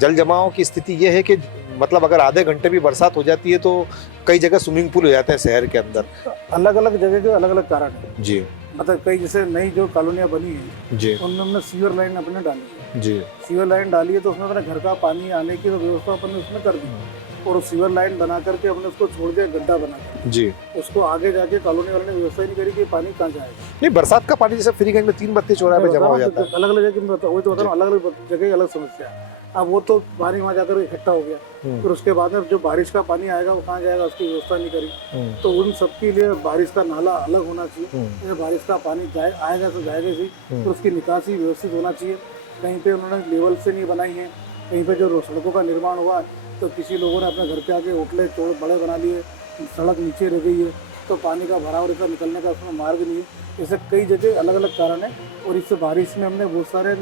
जल जमाव की स्थिति ये है कि मतलब अगर आधे घंटे भी बरसात हो जाती है तो कई जगह स्विमिंग पूल हो जाते हैं शहर के अंदर। अलग अलग जगह के अलग अलग कारण है जी, मतलब कई जैसे नई जो कॉलोनियाँ बनी है जी, उनमें हमने सीवर लाइन अपने डाली है जी, सीवर लाइन डाली है तो उसमें अपने घर का पानी आने की व्यवस्था अपन ने उसमें कर दी और सीवर लाइन बना करके हमने उसको छोड़ दिया, गड्ढा बना कर जी, उसको आगे जाके कॉलोनी वाले ने व्यवस्था ही नहीं करी कि पानी कहाँ जाएगा। नहीं, बरसात का पानी जैसे फ्रीगंज में 3 बत्ती चौराहे पे जमा हो जाता है, अलग अलग जगह वही तो बता रहा हूँ, अलग अलग जगह अलग समस्या है। अब वो तो पानी वहाँ जाकर इकट्ठा हो गया, फिर उसके बाद में जो बारिश का पानी आएगा वो कहाँ जाएगा, उसकी व्यवस्था नहीं करी। तो उन सबके लिए बारिश का नाला अलग होना चाहिए, बारिश का पानी आएगा तो जाएगा ही, फिर उसकी निकासी व्यवस्थित होना चाहिए। कहीं पे उन्होंने लेवल से नहीं बनाई है, कहीं पे जो सड़कों का निर्माण हुआ तो किसी लोगों ने अपने घर के आगे होटलें बड़े बना लिए, सड़क नीचे रह गई है तो पानी का भराव रहता, निकलने का उसमें मार्ग नहीं है। ऐसे कई जगह अलग अलग कारण है और इससे बारिश में हमने बहुत सारे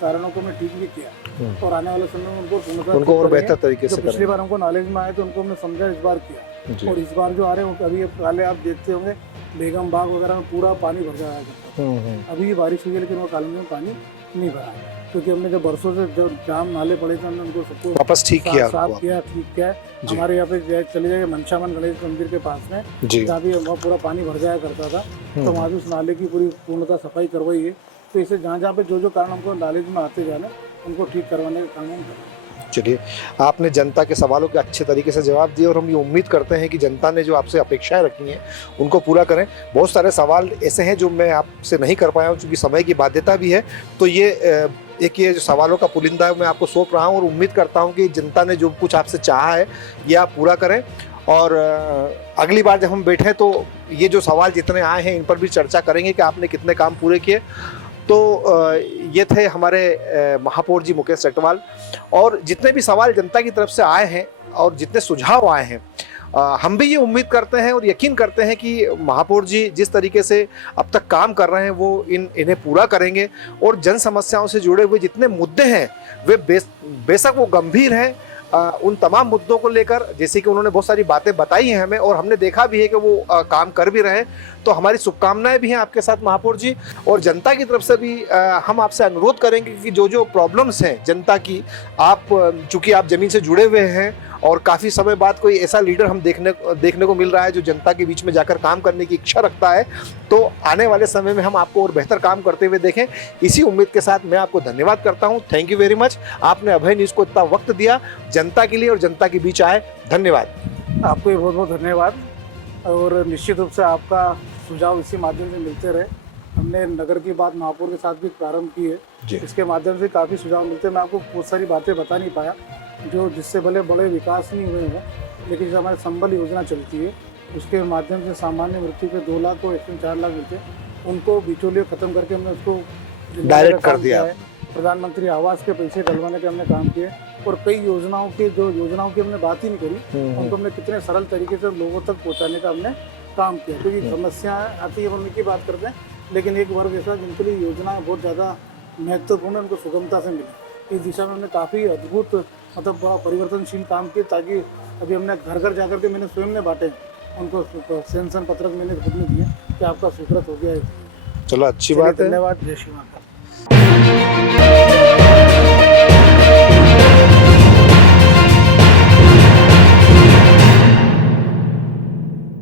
कारणों को मैं ठीक भी किया और आने वाले समय में उनको और बेहतर तरीके से पिछली बार हमको नॉलेज में आए तो उनको हमने समझा, इस बार किया और इस बार जो आ रहे हैं अभी पहले आप देखते होंगे बेगम बाग वगैरह में पूरा पानी भर जाया करता था। अभी बारिश हुई है लेकिन वो कॉलोनी में पानी नहीं भरा है, क्योंकि हमने जब बरसों से जब जाम नाले पड़े थे हमने उनको सबको वापस ठीक किया साफ किया, ठीक किया। हमारे यहाँ पे चले जाइए मनशामन गणेश मंदिर के पास में, जहाँ भी वहाँ पूरा पानी भर जाया करता था, तो वहाँ भी उस नाले की पूरी पूर्णतः सफाई करवाई है। तो इसे जहाँ जहाँ पे जो कारण हमको नॉलेज में आते जाने उनको ठीक करवाने का काम हम कर रहे हैं। चलिए, आपने जनता के सवालों के अच्छे तरीके से जवाब दिए और हम ये उम्मीद करते हैं कि जनता ने जो आपसे अपेक्षाएं रखी हैं उनको पूरा करें। बहुत सारे सवाल ऐसे हैं जो मैं आपसे नहीं कर पाया हूँ, क्योंकि समय की बाध्यता भी है। तो ये जो सवालों का पुलिंदा मैं आपको सौंप रहा हूँ और उम्मीद करता हूँ कि जनता ने जो कुछ आपसे चाहा है ये आप पूरा करें। और अगली बार जब हम बैठें तो ये जो सवाल जितने आए हैं इन पर भी चर्चा करेंगे कि आपने कितने काम पूरे किए। तो ये थे हमारे महापौर जी मुकेश सेटवाल। और जितने भी सवाल जनता की तरफ से आए हैं और जितने सुझाव आए हैं, हम भी ये उम्मीद करते हैं और यकीन करते हैं कि महापौर जी जिस तरीके से अब तक काम कर रहे हैं वो इन्हें पूरा करेंगे। और जन समस्याओं से जुड़े हुए जितने मुद्दे हैं वे बेशक वो गंभीर हैं, उन तमाम मुद्दों को लेकर जैसे कि उन्होंने बहुत सारी बातें बताई हैं हमें, और हमने देखा भी है कि वो काम कर भी रहे हैं। तो हमारी शुभकामनाएं भी हैं आपके साथ महापौर जी। और जनता की तरफ से भी हम आपसे अनुरोध करेंगे कि जो जो प्रॉब्लम्स हैं जनता की, आप चूंकि आप ज़मीन से जुड़े हुए हैं और काफ़ी समय बाद कोई ऐसा लीडर हम देखने को मिल रहा है जो जनता के बीच में जाकर काम करने की इच्छा रखता है, तो आने वाले समय में हम आपको और बेहतर काम करते हुए देखें। इसी उम्मीद के साथ मैं आपको धन्यवाद करता हूं। Thank you very much. आपने अभय न्यूज़ को इतना वक्त दिया, जनता के लिए और जनता के बीच आए, धन्यवाद। आपको भी बहुत बहुत धन्यवाद। और निश्चित रूप से आपका सुझाव इसी माध्यम से मिलते रहे। हमने नगर की बात महापौर के साथ भी प्रारंभ की है, इसके माध्यम से काफ़ी सुझाव मिलते हैं। मैं आपको बहुत सारी बातें बता नहीं पाया जो जिससे भले बड़े विकास नहीं हुए हैं, लेकिन जो हमारी संबल योजना चलती है उसके माध्यम से सामान्य मृत्यु के 2 लाख को 4 लाख मिलते हैं, उनको बिचौलियों खत्म करके हमने उसको डायरेक्ट कर दिया है। प्रधानमंत्री आवास के पैसे डलवाने के हमने काम किए, और कई योजनाओं की हमने बात ही नहीं करी, उनको हमने कितने सरल तरीके से लोगों तक पहुँचाने का हमने काम किया। क्योंकि समस्याएं आती है हम उनकी बात करते हैं, लेकिन एक वर्ग ऐसा जिनके लिए योजनाएं बहुत ज़्यादा महत्वपूर्ण है, उनको सुगमता से मिली। इस दिशा में हमने काफ़ी अद्भुत मतलब बड़ा परिवर्तनशील काम किए, ताकि अभी हमने घर घर जाकर के मैंने स्वयं ने बांटे, उनको सेंसन पत्रक मैंने खुद ने दिए कि आपका स्वीकृत हो गया है। चलो, अच्छी बात है। धन्यवाद। जय श्री माता।